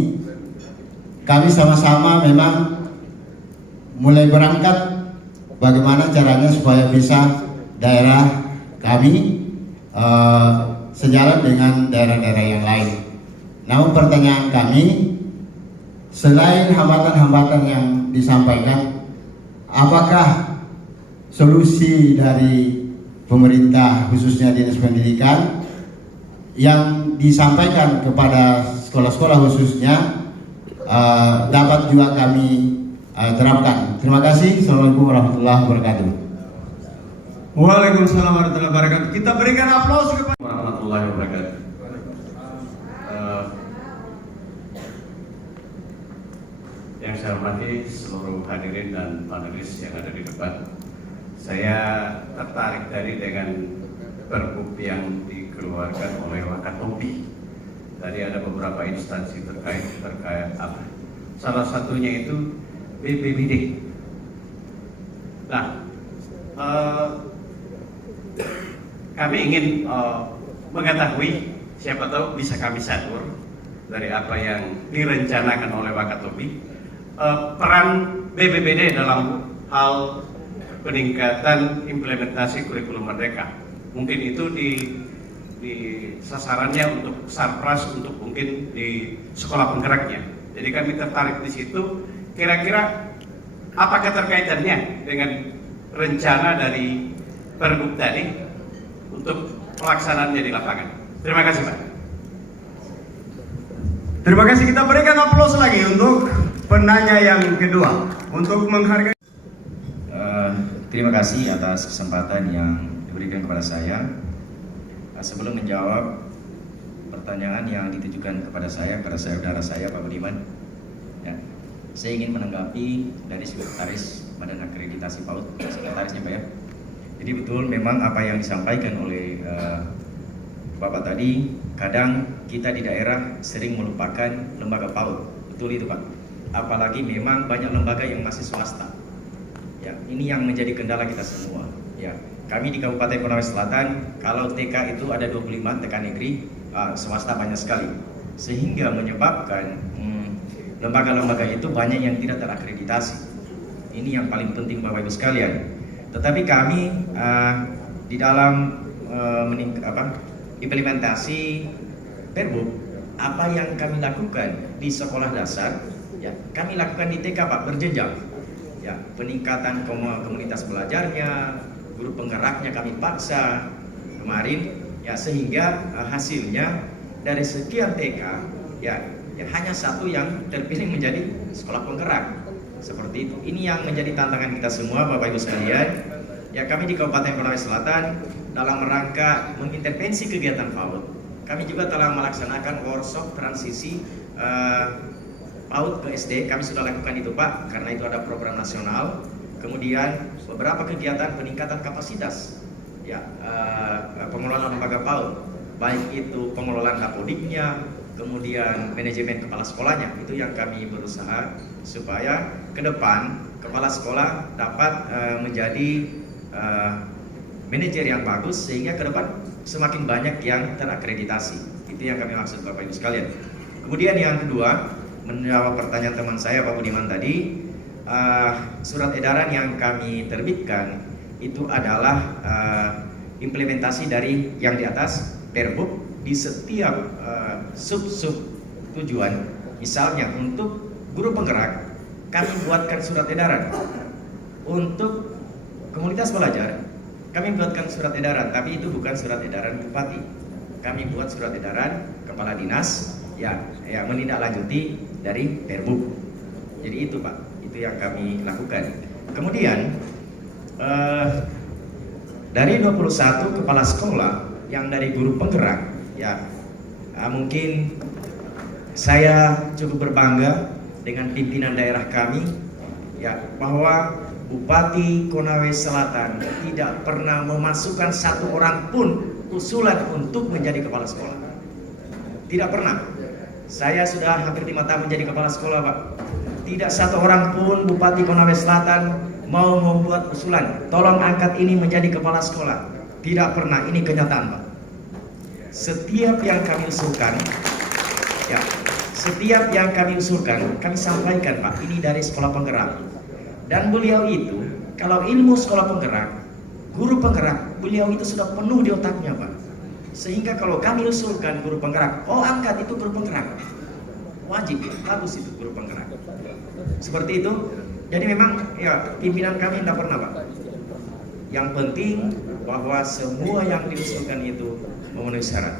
Kami sama-sama memang mulai berangkat bagaimana caranya supaya bisa daerah kami sejalan dengan daerah-daerah yang lain. Namun pertanyaan kami, selain hambatan-hambatan yang disampaikan, apakah solusi dari pemerintah khususnya Dinas Pendidikan yang disampaikan kepada sekolah-sekolah khususnya dapat juga kami terapkan? Terima kasih. Assalamualaikum warahmatullahi wabarakatuh. Waalaikumsalam warahmatullahi wabarakatuh. Kita berikan aplaus kepada warahmatullahi wabarakatuh. Yang saya hormati seluruh hadirin dan panelis yang ada di depan. Saya tertarik tadi dengan pergub yang dikeluarkan oleh Wakatobi. Tadi ada beberapa instansi terkait apa? Salah satunya itu BPBD. Nah, kami ingin mengetahui, siapa tahu bisa kami sadur dari apa yang direncanakan oleh Wakatobi, peran BPBD dalam hal peningkatan implementasi kurikulum merdeka. Mungkin itu di sasarannya untuk sarpras, untuk mungkin di sekolah penggeraknya. Jadi kami tertarik di situ. Kira-kira apa keterkaitannya dengan rencana dari pergub tadi untuk pelaksanaannya di lapangan? Terima kasih, Pak. Terima kasih. Kita berikan aplaus lagi untuk penanya yang kedua untuk menghargai. Terima kasih atas kesempatan yang diberikan kepada saya. Sebelum menjawab pertanyaan yang ditujukan kepada saudara saya Pak Budiman, ya, saya ingin menanggapi dari Sekretaris Badan Akreditasi PAUD, sekretarisnya Pak ya. Jadi betul memang apa yang disampaikan oleh Bapak tadi, kadang kita di daerah sering melupakan lembaga PAUD. Betul itu Pak. Apalagi memang banyak lembaga yang masih swasta. Ya, ini yang menjadi kendala kita semua. Ya, kami di Kabupaten Konawe Selatan, kalau TK itu ada 25 TK negeri, swasta banyak sekali, sehingga menyebabkan lembaga-lembaga itu banyak yang tidak terakreditasi. Ini yang paling penting Bapak Ibu sekalian. Tetapi kami di dalam implementasi Pergub, apa yang kami lakukan di sekolah dasar, ya kami lakukan di TK Pak, berjenjang. Ya, peningkatan komunitas belajarnya, guru penggeraknya kami paksa kemarin, ya sehingga hasilnya dari sekian TK, ya hanya satu yang terpilih menjadi sekolah penggerak. Seperti itu. Ini yang menjadi tantangan kita semua Bapak Ibu sekalian. Ya, kami di Kabupaten Konawe Selatan dalam rangka mengintervensi kegiatan PAUD, kami juga telah melaksanakan workshop transisi PAUD ke SD. Kami sudah lakukan itu Pak, karena itu ada program nasional. Kemudian beberapa kegiatan peningkatan kapasitas, ya pengelolaan lembaga PAUD, baik itu pengelolaan dapodiknya, kemudian manajemen kepala sekolahnya. Itu yang kami berusaha supaya ke depan kepala sekolah dapat menjadi manajer yang bagus sehingga ke depan semakin banyak yang terakreditasi. Itu yang kami maksud Bapak Ibu sekalian. Kemudian yang kedua, menjawab pertanyaan teman saya Pak Budiman tadi, surat edaran yang kami terbitkan itu adalah implementasi dari yang di atas Perbuk di setiap sub-sub tujuan. Misalnya untuk guru penggerak kami buatkan surat edaran, untuk komunitas pelajar kami buatkan surat edaran, tapi itu bukan surat edaran bupati. Kami buat surat edaran kepala dinas yang menindaklanjuti dari Perbuk. Jadi itu Pak, itu yang kami lakukan. Kemudian dari 21 kepala sekolah yang dari guru penggerak, mungkin saya cukup berbangga dengan pimpinan daerah kami, bahwa Bupati Konawe Selatan tidak pernah memasukkan satu orang pun usulan untuk menjadi kepala sekolah. Tidak pernah. Saya sudah hampir 5 tahun menjadi kepala sekolah Pak. Tidak satu orang pun Bupati Konawe Selatan mau membuat usulan, tolong angkat ini menjadi kepala sekolah. Tidak pernah, ini kenyataan Pak. Setiap yang kami usulkan, setiap yang kami usulkan, kami sampaikan Pak, ini dari sekolah penggerak. Dan beliau itu, kalau ilmu sekolah penggerak, guru penggerak, beliau itu sudah penuh di otaknya Pak. Sehingga kalau kami usulkan guru penggerak, angkat itu guru penggerak. Wajib, bagus itu guru penggerak. Seperti itu. Jadi memang pimpinan kami tidak pernah Pak. Yang penting bahwa semua yang diusulkan itu memenuhi syarat.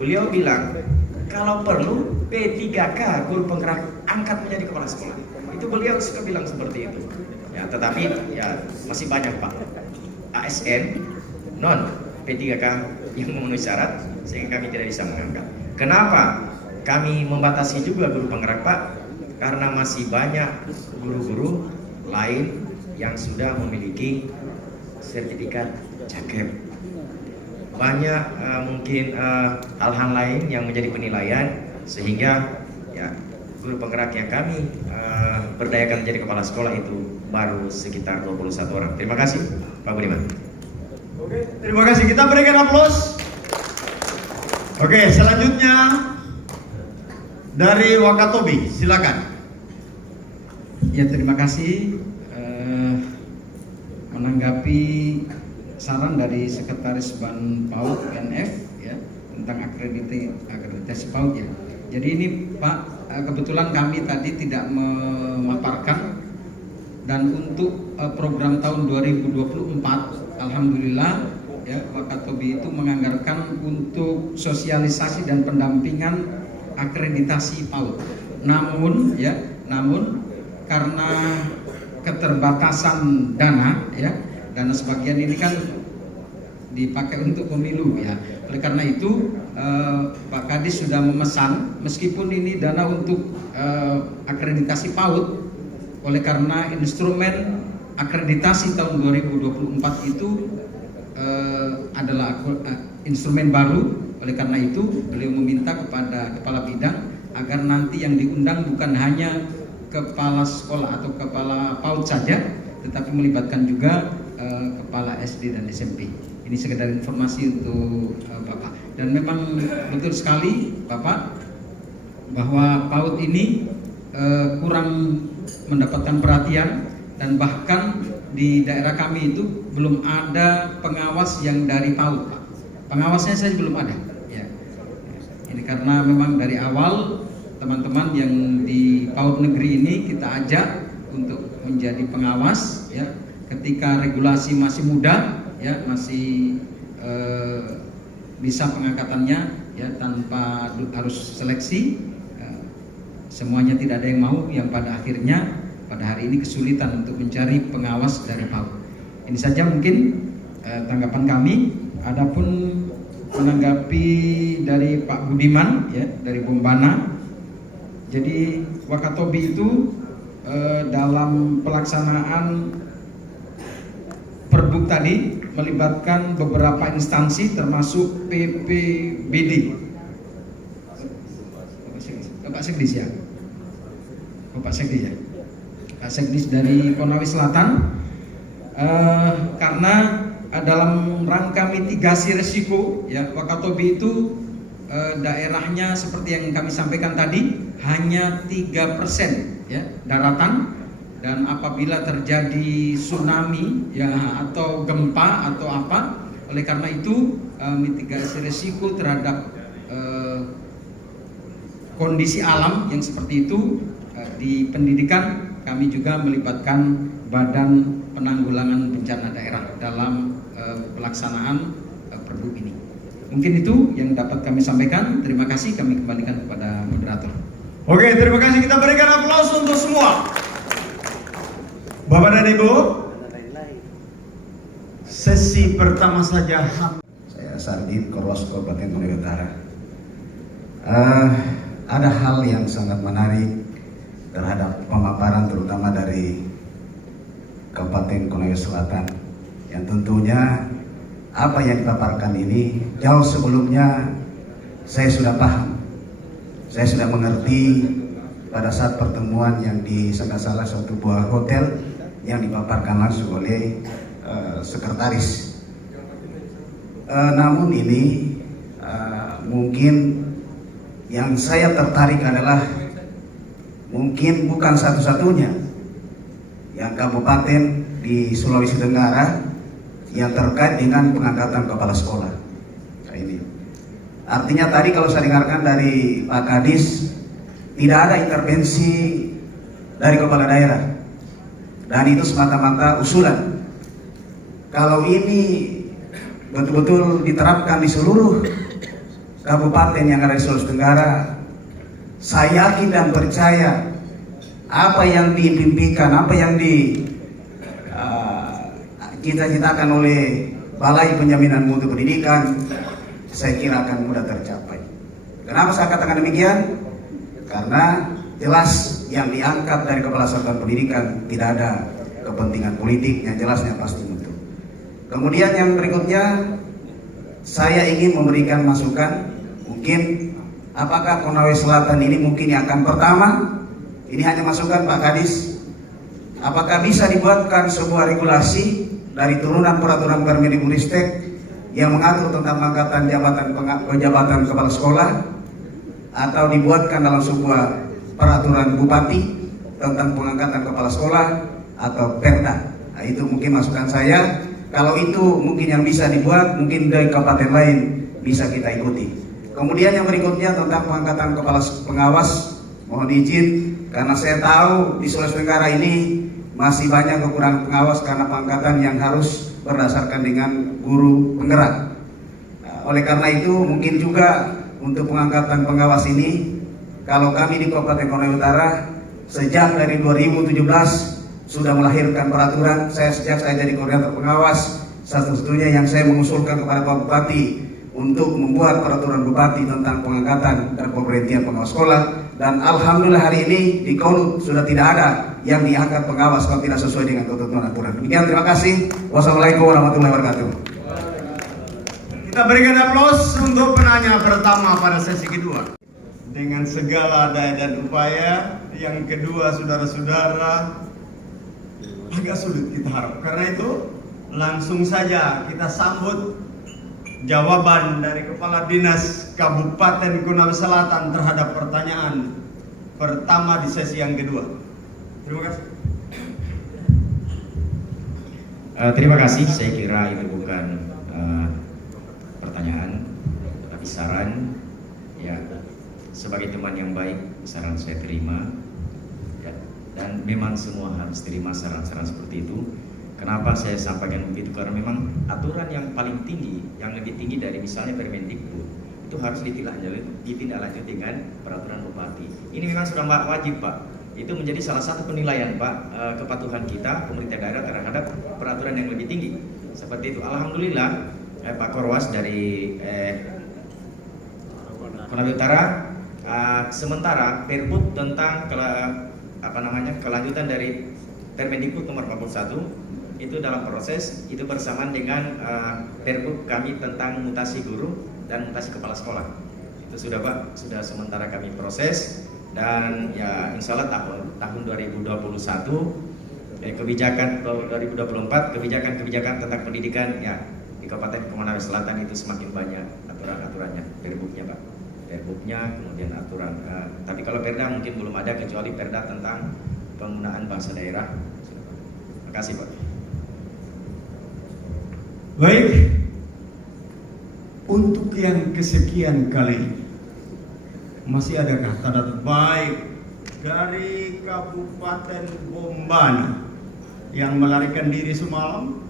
Beliau bilang, kalau perlu P3K guru penggerak angkat menjadi kepala sekolah. Itu beliau suka bilang seperti itu. Tetapi masih banyak Pak ASN non P3K yang memenuhi syarat sehingga kami tidak bisa mengangkat. Kenapa kami membatasi juga guru penggerak Pak? Karena masih banyak guru-guru lain yang sudah memiliki sertifikat CAKEP. Banyak mungkin hal-hal lain yang menjadi penilaian sehingga guru penggerak yang kami berdayakan menjadi kepala sekolah itu baru sekitar 21 orang. Terima kasih Pak Budiman. Oke, terima kasih. Kita berikan aplaus. Oke, selanjutnya dari Wakatobi, silakan. Ya, terima kasih. Menanggapi saran dari Sekretaris Ban PAUD NF tentang akreditasi PAUD Jadi ini Pak, kebetulan kami tadi tidak memaparkan, dan untuk program tahun 2024 alhamdulillah Wakatobi itu menganggarkan untuk sosialisasi dan pendampingan akreditasi PAUD. Namun karena keterbatasan dana sebagian ini kan dipakai untuk pemilu Oleh karena itu Pak Kadis sudah memesan, meskipun ini dana untuk akreditasi PAUD, oleh karena instrumen akreditasi tahun 2024 itu adalah instrumen baru, oleh karena itu beliau meminta kepada kepala bidang agar nanti yang diundang bukan hanya kepala sekolah atau kepala PAUD saja, tetapi melibatkan juga kepala SD dan SMP. Ini sekedar informasi untuk Bapak. Dan memang betul sekali Bapak bahwa PAUD ini kurang mendapatkan perhatian, dan bahkan di daerah kami itu belum ada pengawas yang dari PAUD Pak. Pengawasnya saja belum ada. Ini karena memang dari awal teman-teman yang di PAUD negeri ini kita ajak untuk menjadi pengawas ketika regulasi masih muda masih bisa pengangkatannya tanpa harus seleksi. Semuanya tidak ada yang mau, yang pada akhirnya pada hari ini kesulitan untuk mencari pengawas dari PAUD. Ini saja mungkin tanggapan kami. Adapun menanggapi dari Pak Budiman dari Bombana, jadi Wakatobi itu dalam pelaksanaan Perbuk tadi melibatkan beberapa instansi termasuk PPBD, Bapak Sekdis Bapak Sekdis dari Konawe Selatan, karena dalam rangka mitigasi resiko ya Wakatobi itu daerahnya seperti yang kami sampaikan tadi hanya 3% ya daratan, dan apabila terjadi tsunami ya atau gempa atau apa, oleh karena itu mitigasi resiko terhadap kondisi alam yang seperti itu di pendidikan kami juga melibatkan Badan Penanggulangan Bencana Daerah dalam pelaksanaan Pergub ini. Mungkin itu yang dapat kami sampaikan. Terima kasih, kami kembalikan kepada moderator. Oke, terima kasih. Kita berikan aplaus untuk semua. Bapak dan Ibu, sesi pertama saja. Saya Sardi, Korwas Kabupaten Konawe Utara. Ada hal yang sangat menarik terhadap pemaparan terutama dari Kabupaten Konawe Selatan, yang tentunya apa yang dipaparkan ini jauh sebelumnya saya sudah paham, saya sudah mengerti pada saat pertemuan yang di salah satu buah hotel yang dipaparkan langsung oleh sekretaris. Namun ini mungkin yang saya tertarik adalah mungkin bukan satu-satunya yang kabupaten di Sulawesi Tenggara yang terkait dengan pengangkatan kepala sekolah. Nah, ini artinya tadi kalau saya dengarkan dari Pak Kadis, tidak ada intervensi dari kepala daerah, dan itu semata-mata usulan. Kalau ini betul-betul diterapkan di seluruh kabupaten yang ada di Sulawesi Tenggara, saya yakin dan percaya apa yang dimimpikan, apa yang cita-citakan oleh Balai Penjaminan Mutu Pendidikan, saya kira akan mudah tercapai. Kenapa saya katakan demikian? Karena jelas yang diangkat dari Kepala Satuan Pendidikan tidak ada kepentingan politik, yang jelasnya pasti mutu. Kemudian yang berikutnya, saya ingin memberikan masukan, mungkin apakah Konawe Selatan ini mungkin yang akan pertama, ini hanya masukan Pak Kadis, apakah bisa dibuatkan sebuah regulasi dari turunan peraturan Permendikbudristek yang mengatur tentang pengangkatan jabatan kepala sekolah, atau dibuatkan dalam sebuah peraturan bupati tentang pengangkatan kepala sekolah atau Perda. Nah, itu mungkin masukan saya. Kalau itu mungkin yang bisa dibuat, mungkin dari kabupaten lain bisa kita ikuti. Kemudian yang berikutnya tentang pengangkatan kepala pengawas, mohon izin karena saya tahu di Sulawesi Tenggara ini masih banyak kekurangan pengawas karena pengangkatan yang harus berdasarkan dengan guru penggerak. Nah, oleh karena itu mungkin juga untuk pengangkatan pengawas ini, kalau kami di Kabupaten Konawe Utara sejak dari 2017 sudah melahirkan peraturan. Sejak saya jadi koordinator pengawas, satu-satunya yang saya mengusulkan kepada Pak Bupati untuk membuat peraturan Bupati tentang pengangkatan dan pemberhentian pengawas sekolah. Dan alhamdulillah hari ini di Kolut sudah tidak ada yang diangkat pengawas kalau tidak sesuai dengan ketentuan aturan. Demikian, terima kasih. Wassalamualaikum warahmatullahi wabarakatuh. Kita berikan aplaus untuk penanya pertama pada sesi kedua. Dengan segala daya dan upaya, yang kedua saudara-saudara agak sulit kita harap. Karena itu langsung saja kita sambut jawaban dari Kepala Dinas Kabupaten Konawe Selatan terhadap pertanyaan pertama di sesi yang kedua. Terima kasih. Terima kasih. Saya kira itu bukan pertanyaan, tapi saran. Ya, sebagai teman yang baik, saran saya terima. Ya, dan memang semua harus terima saran-saran seperti itu. Kenapa saya sampaikan begitu? Karena memang aturan yang paling tinggi, yang lebih tinggi dari misalnya Permendikbud, itu harus ditindaklanjuti dengan peraturan Bupati. Ini memang sudah wajib, Pak. Itu menjadi salah satu penilaian, Pak, kepatuhan kita pemerintah daerah terhadap peraturan yang lebih tinggi. Seperti itu. Alhamdulillah, Pak Korwas dari Konawe Utara, sementara Perput tentang kelanjutan dari Permendikbud nomor 41 itu dalam proses, itu bersamaan dengan Pergub kami tentang mutasi guru dan mutasi kepala sekolah. Itu sudah, Pak, sudah sementara kami proses, dan ya insya Allah tahun 2021 kebijakan 2024, kebijakan tentang pendidikan ya di Kabupaten Konawe Selatan itu semakin banyak aturan-aturannya, Perbuknya Pak, Perbuknya, kemudian aturan. Tapi kalau Perda mungkin belum ada kecuali Perda tentang penggunaan bahasa daerah. Terima kasih Pak. Baik, untuk yang kesekian kali masih adakah tanda baik dari Kabupaten Bombana yang melarikan diri semalam?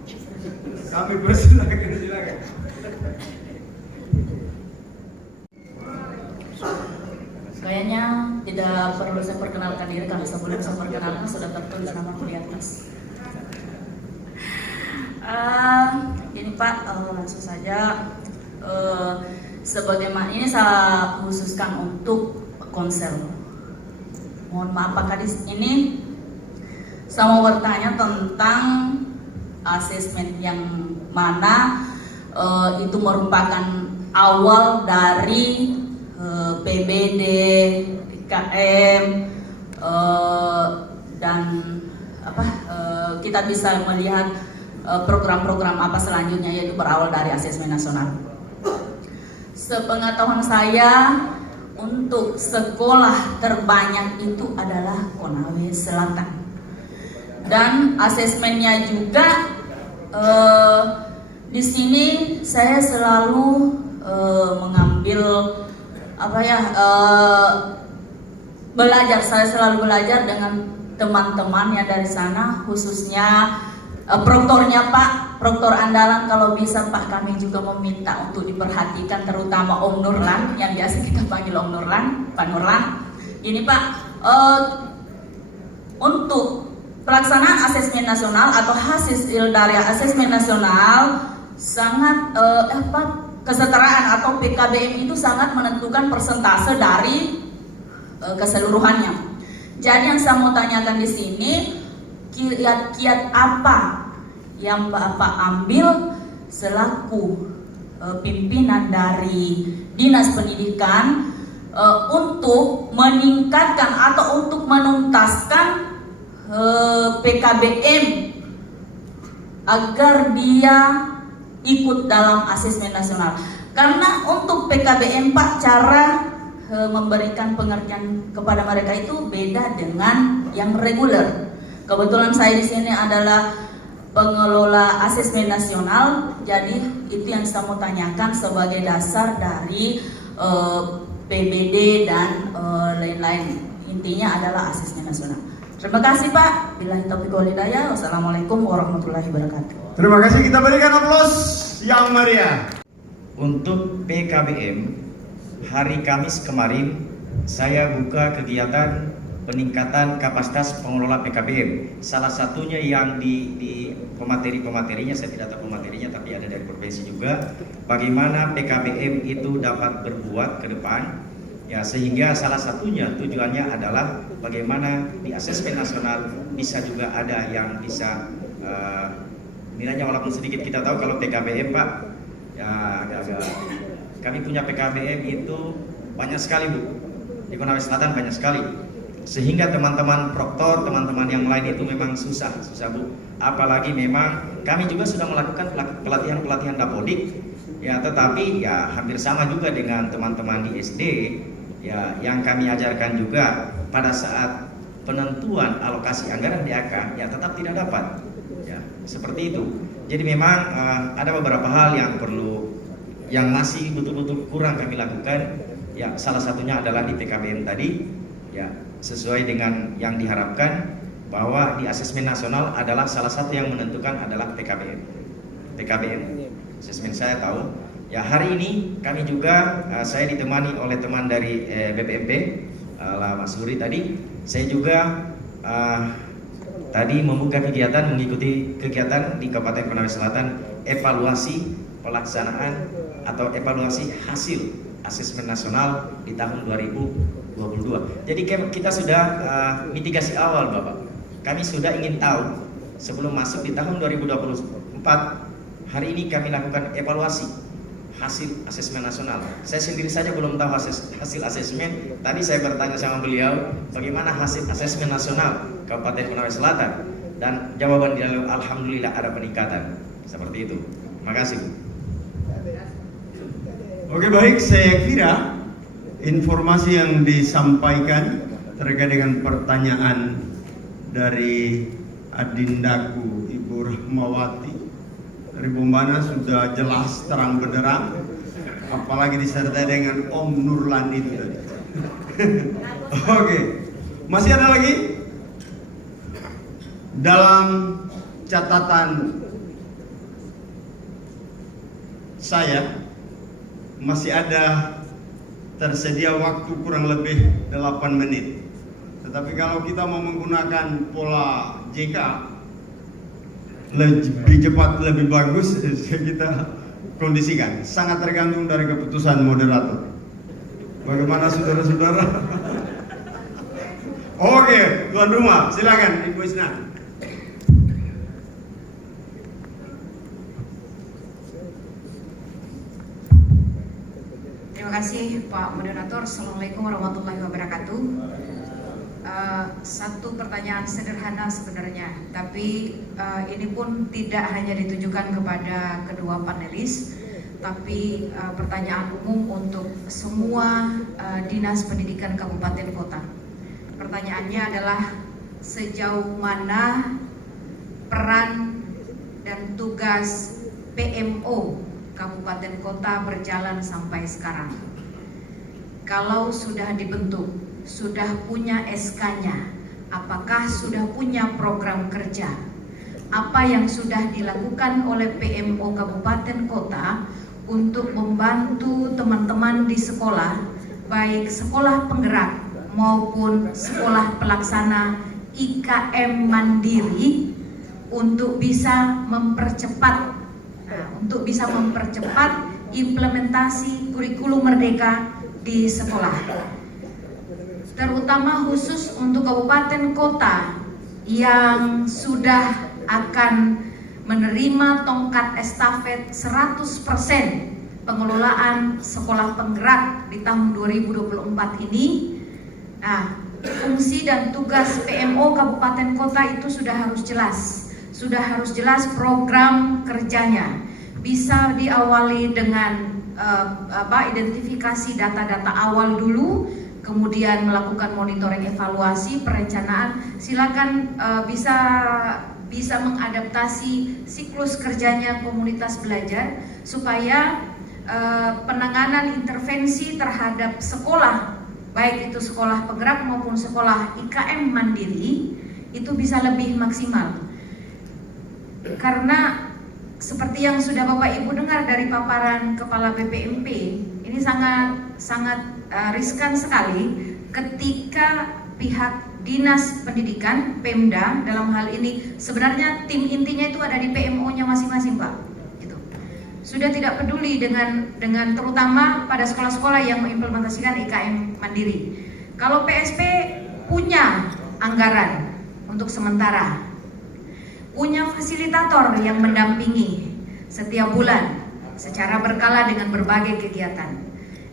Kami persilakan, silakan. Kayaknya tidak perlu saya perkenalkan diri karena sebelum saya perkenalkan sudah tertulis nama di atas. Ini Pak, langsung saja. Sebagaimana ini saya khususkan untuk konser. Mohon maaf Pak Kadis, ini saya mau bertanya tentang asesmen yang mana itu merupakan awal dari PBD, DKM, dan kita bisa melihat program-program apa selanjutnya, yaitu berawal dari asesmen nasional. Sepengetahuan saya, untuk sekolah terbanyak itu adalah Konawe Selatan, dan asesmennya juga di sini saya selalu mengambil belajar. Saya selalu belajar dengan teman-teman yang dari sana, khususnya proktornya Pak, proktor andalan. Kalau bisa Pak, kami juga meminta untuk diperhatikan, terutama Om Nurlan, yang biasa kita panggil Om Nurlan, Pak Nurlan. Ini Pak, untuk pelaksanaan asesmen nasional atau hasil dari asesmen nasional sangat kesetaraan atau PKBM itu sangat menentukan persentase dari keseluruhannya. Jadi yang saya mau tanyakan di sini, kiat-kiat apa yang Bapak ambil selaku pimpinan dari Dinas Pendidikan untuk meningkatkan atau untuk menuntaskan PKBM agar dia ikut dalam asesmen nasional? Karena untuk PKBM Pak, cara memberikan pengertian kepada mereka itu beda dengan yang reguler. Kebetulan saya di sini adalah pengelola asesmen nasional, jadi itu yang saya mau tanyakan sebagai dasar dari PBD dan lain-lain. Intinya adalah asesmen nasional. Terima kasih Pak. Billahi taufiq wal hidayah. Wassalamualaikum warahmatullahi wabarakatuh. Terima kasih, kita berikan aplaus yang meriah. Untuk PKBM, hari Kamis kemarin saya buka kegiatan peningkatan kapasitas pengelola PKBM. Salah satunya yang di pemateri-pematerinya, saya tidak tahu pematerinya, tapi ada dari profesi juga, bagaimana PKBM itu dapat berbuat ke depan, ya, sehingga salah satunya tujuannya adalah bagaimana di asesmen nasional bisa juga ada yang bisa nilainya walaupun sedikit. Kita tahu kalau PKBM Pak, ya agak-agak, kami punya PKBM itu banyak sekali Bu, di Konawe Selatan banyak sekali, sehingga teman-teman proktor, teman-teman yang lain itu memang susah Bu. Apalagi memang kami juga sudah melakukan pelatihan dapodik, ya, tetapi ya hampir sama juga dengan teman-teman di SD, ya, yang kami ajarkan juga pada saat penentuan alokasi anggaran DAK, ya tetap tidak dapat, ya, seperti itu. Jadi memang ada beberapa hal yang masih betul-betul kurang kami lakukan, ya, salah satunya adalah di PKBM tadi, ya, sesuai dengan yang diharapkan bahwa di asesmen nasional adalah salah satu yang menentukan adalah PKBM. Asesmen saya tahu. Ya, hari ini kami juga saya ditemani oleh teman dari BPMP, Mas Suri tadi. Saya juga tadi membuka kegiatan, mengikuti kegiatan di Kabupaten Konawe Selatan, evaluasi pelaksanaan atau evaluasi hasil asesmen nasional di tahun 2022. Jadi kita sudah mitigasi awal Bapak. Kami sudah ingin tahu sebelum masuk di tahun 2024. Hari ini kami lakukan evaluasi hasil asesmen nasional. Saya sendiri saja belum tahu hasil asesmen. Tadi saya bertanya sama beliau bagaimana hasil asesmen nasional Kabupaten Konawe Selatan. Dan jawaban dia alhamdulillah ada peningkatan. Seperti itu. Terima kasih. Oke, baik, saya kira informasi yang disampaikan terkait dengan pertanyaan dari adindaku Ibu Rahmawati dari Bombana sudah jelas terang benderang, apalagi disertai dengan Om Nurlan itu tadi. Oke, masih ada lagi? Dalam catatan saya masih ada tersedia waktu kurang lebih 8 menit. Tetapi kalau kita mau menggunakan pola JK lebih cepat, lebih bagus, kita kondisikan. Sangat tergantung dari keputusan moderator. Bagaimana saudara-saudara? Oke, tuan rumah, silakan Ibu Isna. Terima kasih Pak Moderator. Assalamualaikum warahmatullahi wabarakatuh. Satu pertanyaan sederhana sebenarnya, tapi ini pun tidak hanya ditujukan kepada kedua panelis, tapi pertanyaan umum untuk semua dinas pendidikan kabupaten kota. Pertanyaannya adalah sejauh mana peran dan tugas PMO kabupaten kota berjalan sampai sekarang. Kalau sudah dibentuk, sudah punya SK-nya, apakah sudah punya program kerja? Apa yang sudah dilakukan oleh PMO kabupaten kota untuk membantu teman-teman di sekolah, baik sekolah penggerak maupun sekolah pelaksana IKM mandiri untuk bisa mempercepat implementasi kurikulum merdeka di sekolah, terutama khusus untuk kabupaten kota yang sudah akan menerima tongkat estafet 100% pengelolaan sekolah penggerak di tahun 2024 ini. Nah, fungsi dan tugas PMO kabupaten kota itu sudah harus jelas program kerjanya. Bisa diawali dengan identifikasi data-data awal dulu, kemudian melakukan monitoring, evaluasi, perencanaan. Silakan bisa mengadaptasi siklus kerjanya komunitas belajar supaya penanganan intervensi terhadap sekolah, baik itu sekolah penggerak maupun sekolah IKM mandiri, itu bisa lebih maksimal. Karena seperti yang sudah Bapak Ibu dengar dari paparan Kepala BPMP, ini sangat riskan sekali ketika pihak Dinas Pendidikan, Pemda dalam hal ini, sebenarnya tim intinya itu ada di PMO-nya masing-masing, Pak. Gitu. Sudah tidak peduli dengan terutama pada sekolah-sekolah yang mengimplementasikan IKM mandiri. Kalau PSP punya anggaran untuk sementara, punya fasilitator yang mendampingi setiap bulan secara berkala dengan berbagai kegiatan.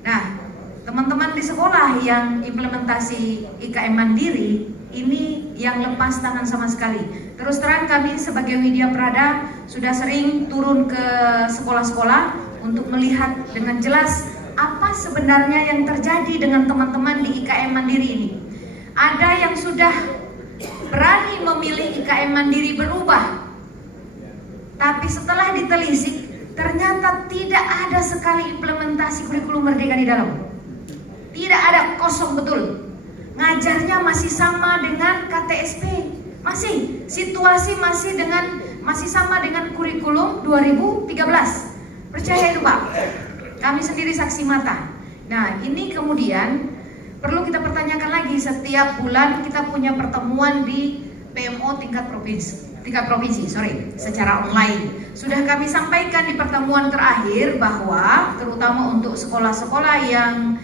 Nah, teman-teman di sekolah yang implementasi IKM mandiri ini yang lepas tangan sama sekali. Terus terang kami sebagai Widya Prada sudah sering turun ke sekolah-sekolah untuk melihat dengan jelas apa sebenarnya yang terjadi dengan teman-teman di IKM mandiri ini. Ada yang sudah berani memilih IKM mandiri berubah, tapi setelah ditelisik ternyata tidak ada sekali implementasi kurikulum merdeka di dalam. Tidak ada, kosong betul. Ngajarnya masih sama dengan KTSP, masih situasi masih sama dengan kurikulum 2013. Percaya itu Pak, kami sendiri saksi mata. Nah, ini kemudian perlu kita pertanyakan lagi. Setiap bulan kita punya pertemuan di PMO tingkat provinsi, secara online. Sudah kami sampaikan di pertemuan terakhir bahwa terutama untuk sekolah-sekolah yang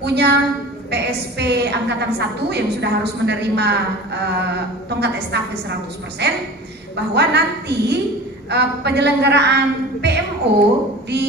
punya PSP angkatan 1 yang sudah harus menerima tongkat estafet 100%, bahwa nanti penyelenggaraan PMO di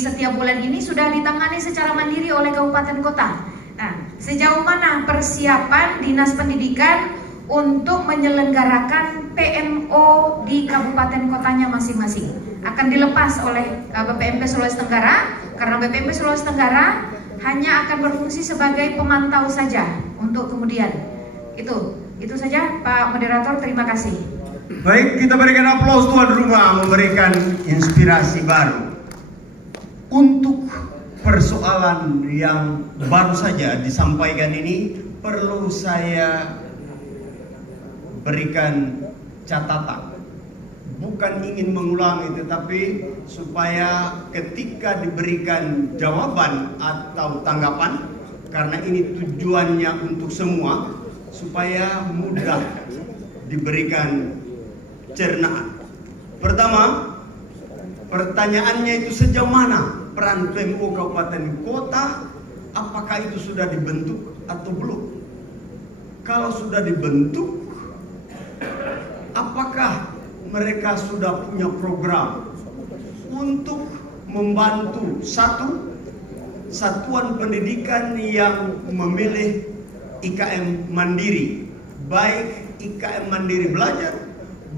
setiap bulan ini sudah ditangani secara mandiri oleh kabupaten kota. Nah, sejauh mana persiapan Dinas Pendidikan untuk menyelenggarakan PMO di kabupaten kotanya masing-masing. Akan dilepas oleh BPMP Sulawesi Tenggara, karena BPMP Sulawesi Tenggara hanya akan berfungsi sebagai pemantau saja untuk kemudian. Itu saja Pak Moderator, terima kasih. Baik, kita berikan aplaus tuan rumah memberikan inspirasi baru. Untuk persoalan yang baru saja disampaikan ini perlu saya berikan catatan. Bukan ingin mengulangi, tetapi supaya ketika diberikan jawaban atau tanggapan, karena ini tujuannya untuk semua, supaya mudah diberikan cernaan. Pertama, pertanyaannya itu sejauh mana peran PMO kabupaten kota, apakah itu sudah dibentuk atau belum? Kalau sudah dibentuk, apakah mereka sudah punya program untuk membantu satuan pendidikan yang memilih IKM mandiri, baik IKM mandiri belajar,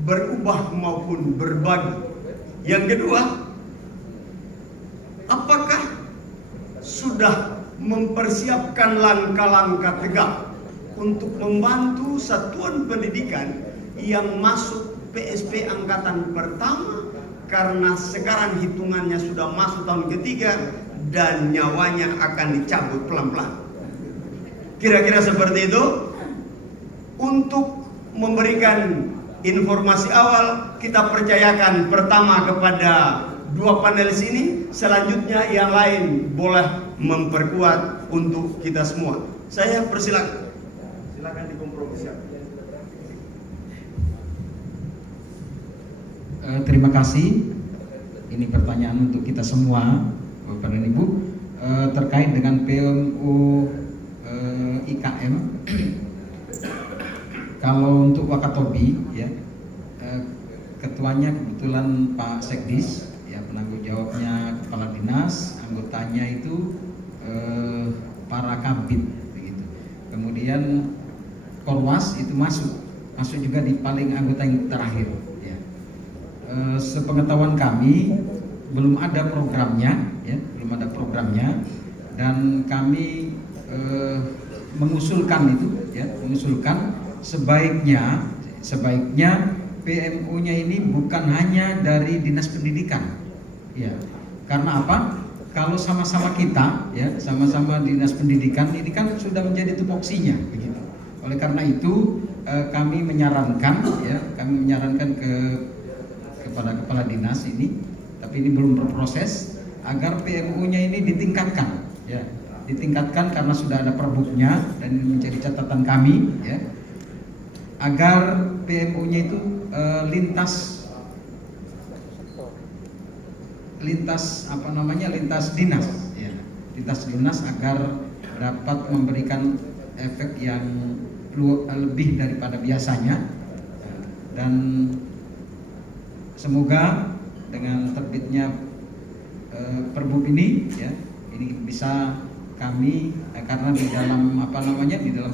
berubah maupun berbagi. Yang kedua, apakah sudah mempersiapkan langkah-langkah tegak untuk membantu satuan pendidikan yang masuk PSP angkatan pertama, karena sekarang hitungannya sudah masuk tahun ketiga dan nyawanya akan dicabut pelan-pelan. Kira-kira seperti itu. Untuk memberikan informasi awal, kita percayakan pertama kepada dua panelis ini, selanjutnya yang lain boleh memperkuat untuk kita semua. Saya persilakan. Silakan dikompromi. Terima kasih. Ini pertanyaan untuk kita semua, Bapak dan Ibu, terkait dengan PMO IKM. Kalau untuk Wakatobi, ya, ketuanya kebetulan Pak Sekdis, ya, penanggung jawabnya kepala dinas, anggotanya itu para kabit, begitu. Kemudian Korwas itu masuk juga di paling anggota yang terakhir. Sepengetahuan kami belum ada programnya, ya, dan kami mengusulkan sebaiknya PMO-nya ini bukan hanya dari dinas pendidikan, ya, karena apa? Kalau sama-sama kita, ya, sama-sama dinas pendidikan ini kan sudah menjadi tupoksinya, begitu. Oleh karena itu kami menyarankan kepada kepala dinas ini, tapi ini belum berproses, agar PMO-nya ini ditingkatkan, ya, karena sudah ada perbuknya dan ini menjadi catatan kami, ya, agar PMO-nya itu lintas dinas, ya, lintas dinas, agar dapat memberikan efek yang lebih daripada biasanya, dan semoga dengan terbitnya Perbuk ini, ya, ini bisa kami karena di dalam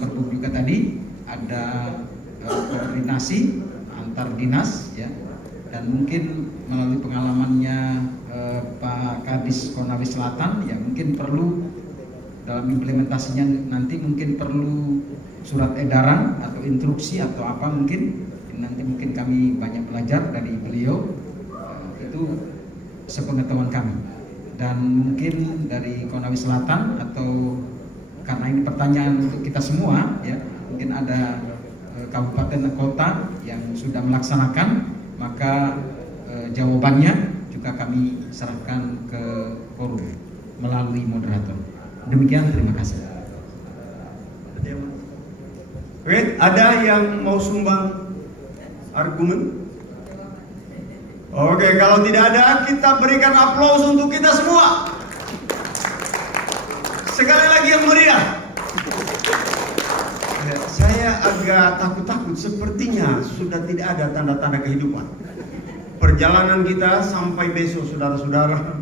Perbuk juga tadi ada koordinasi antar dinas, ya, dan mungkin melalui pengalamannya Pak Kadis Konawe Selatan, ya, mungkin perlu dalam implementasinya nanti mungkin perlu surat edaran atau instruksi atau apa, mungkin kami banyak belajar dari beliau, itu sepengetahuan kami. Dan mungkin dari Konawe Selatan, atau karena ini pertanyaan untuk kita semua, ya, mungkin ada kabupaten dan kota yang sudah melaksanakan, maka jawabannya juga kami serahkan ke forum melalui moderator. Demikian, terima kasih. Oke, ada yang mau sumbang argumen? Oke, kalau tidak ada, kita berikan aplaus untuk kita semua. Sekali lagi yang meriah. Ya, saya agak takut-takut, sepertinya sudah tidak ada tanda-tanda kehidupan. Perjalanan kita sampai besok, saudara-saudara.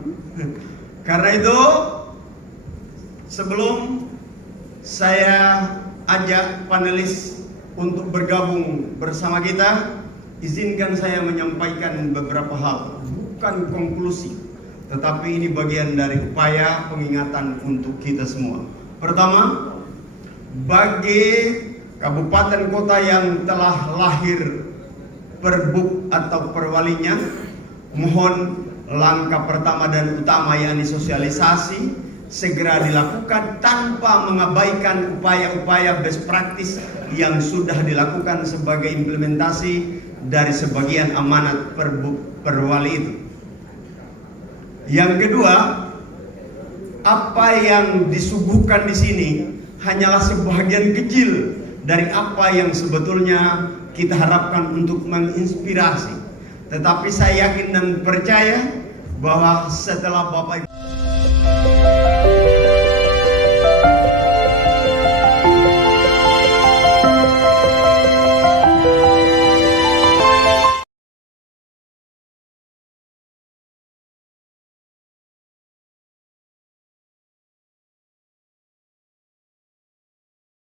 Karena itu, sebelum saya ajak panelis untuk bergabung bersama kita, izinkan saya menyampaikan beberapa hal, bukan konklusi, tetapi ini bagian dari upaya pengingatan untuk kita semua. Pertama, bagi kabupaten kota yang telah lahir perbuk atau perwalinya, mohon langkah pertama dan utama yakni sosialisasi segera dilakukan tanpa mengabaikan upaya-upaya best practice yang sudah dilakukan sebagai implementasi dari sebagian amanat perbuk perwali itu. Yang kedua, apa yang disuguhkan di sini hanyalah sebagian kecil dari apa yang sebetulnya kita harapkan untuk menginspirasi. Tetapi saya yakin dan percaya bahwa setelah Bapak Ibu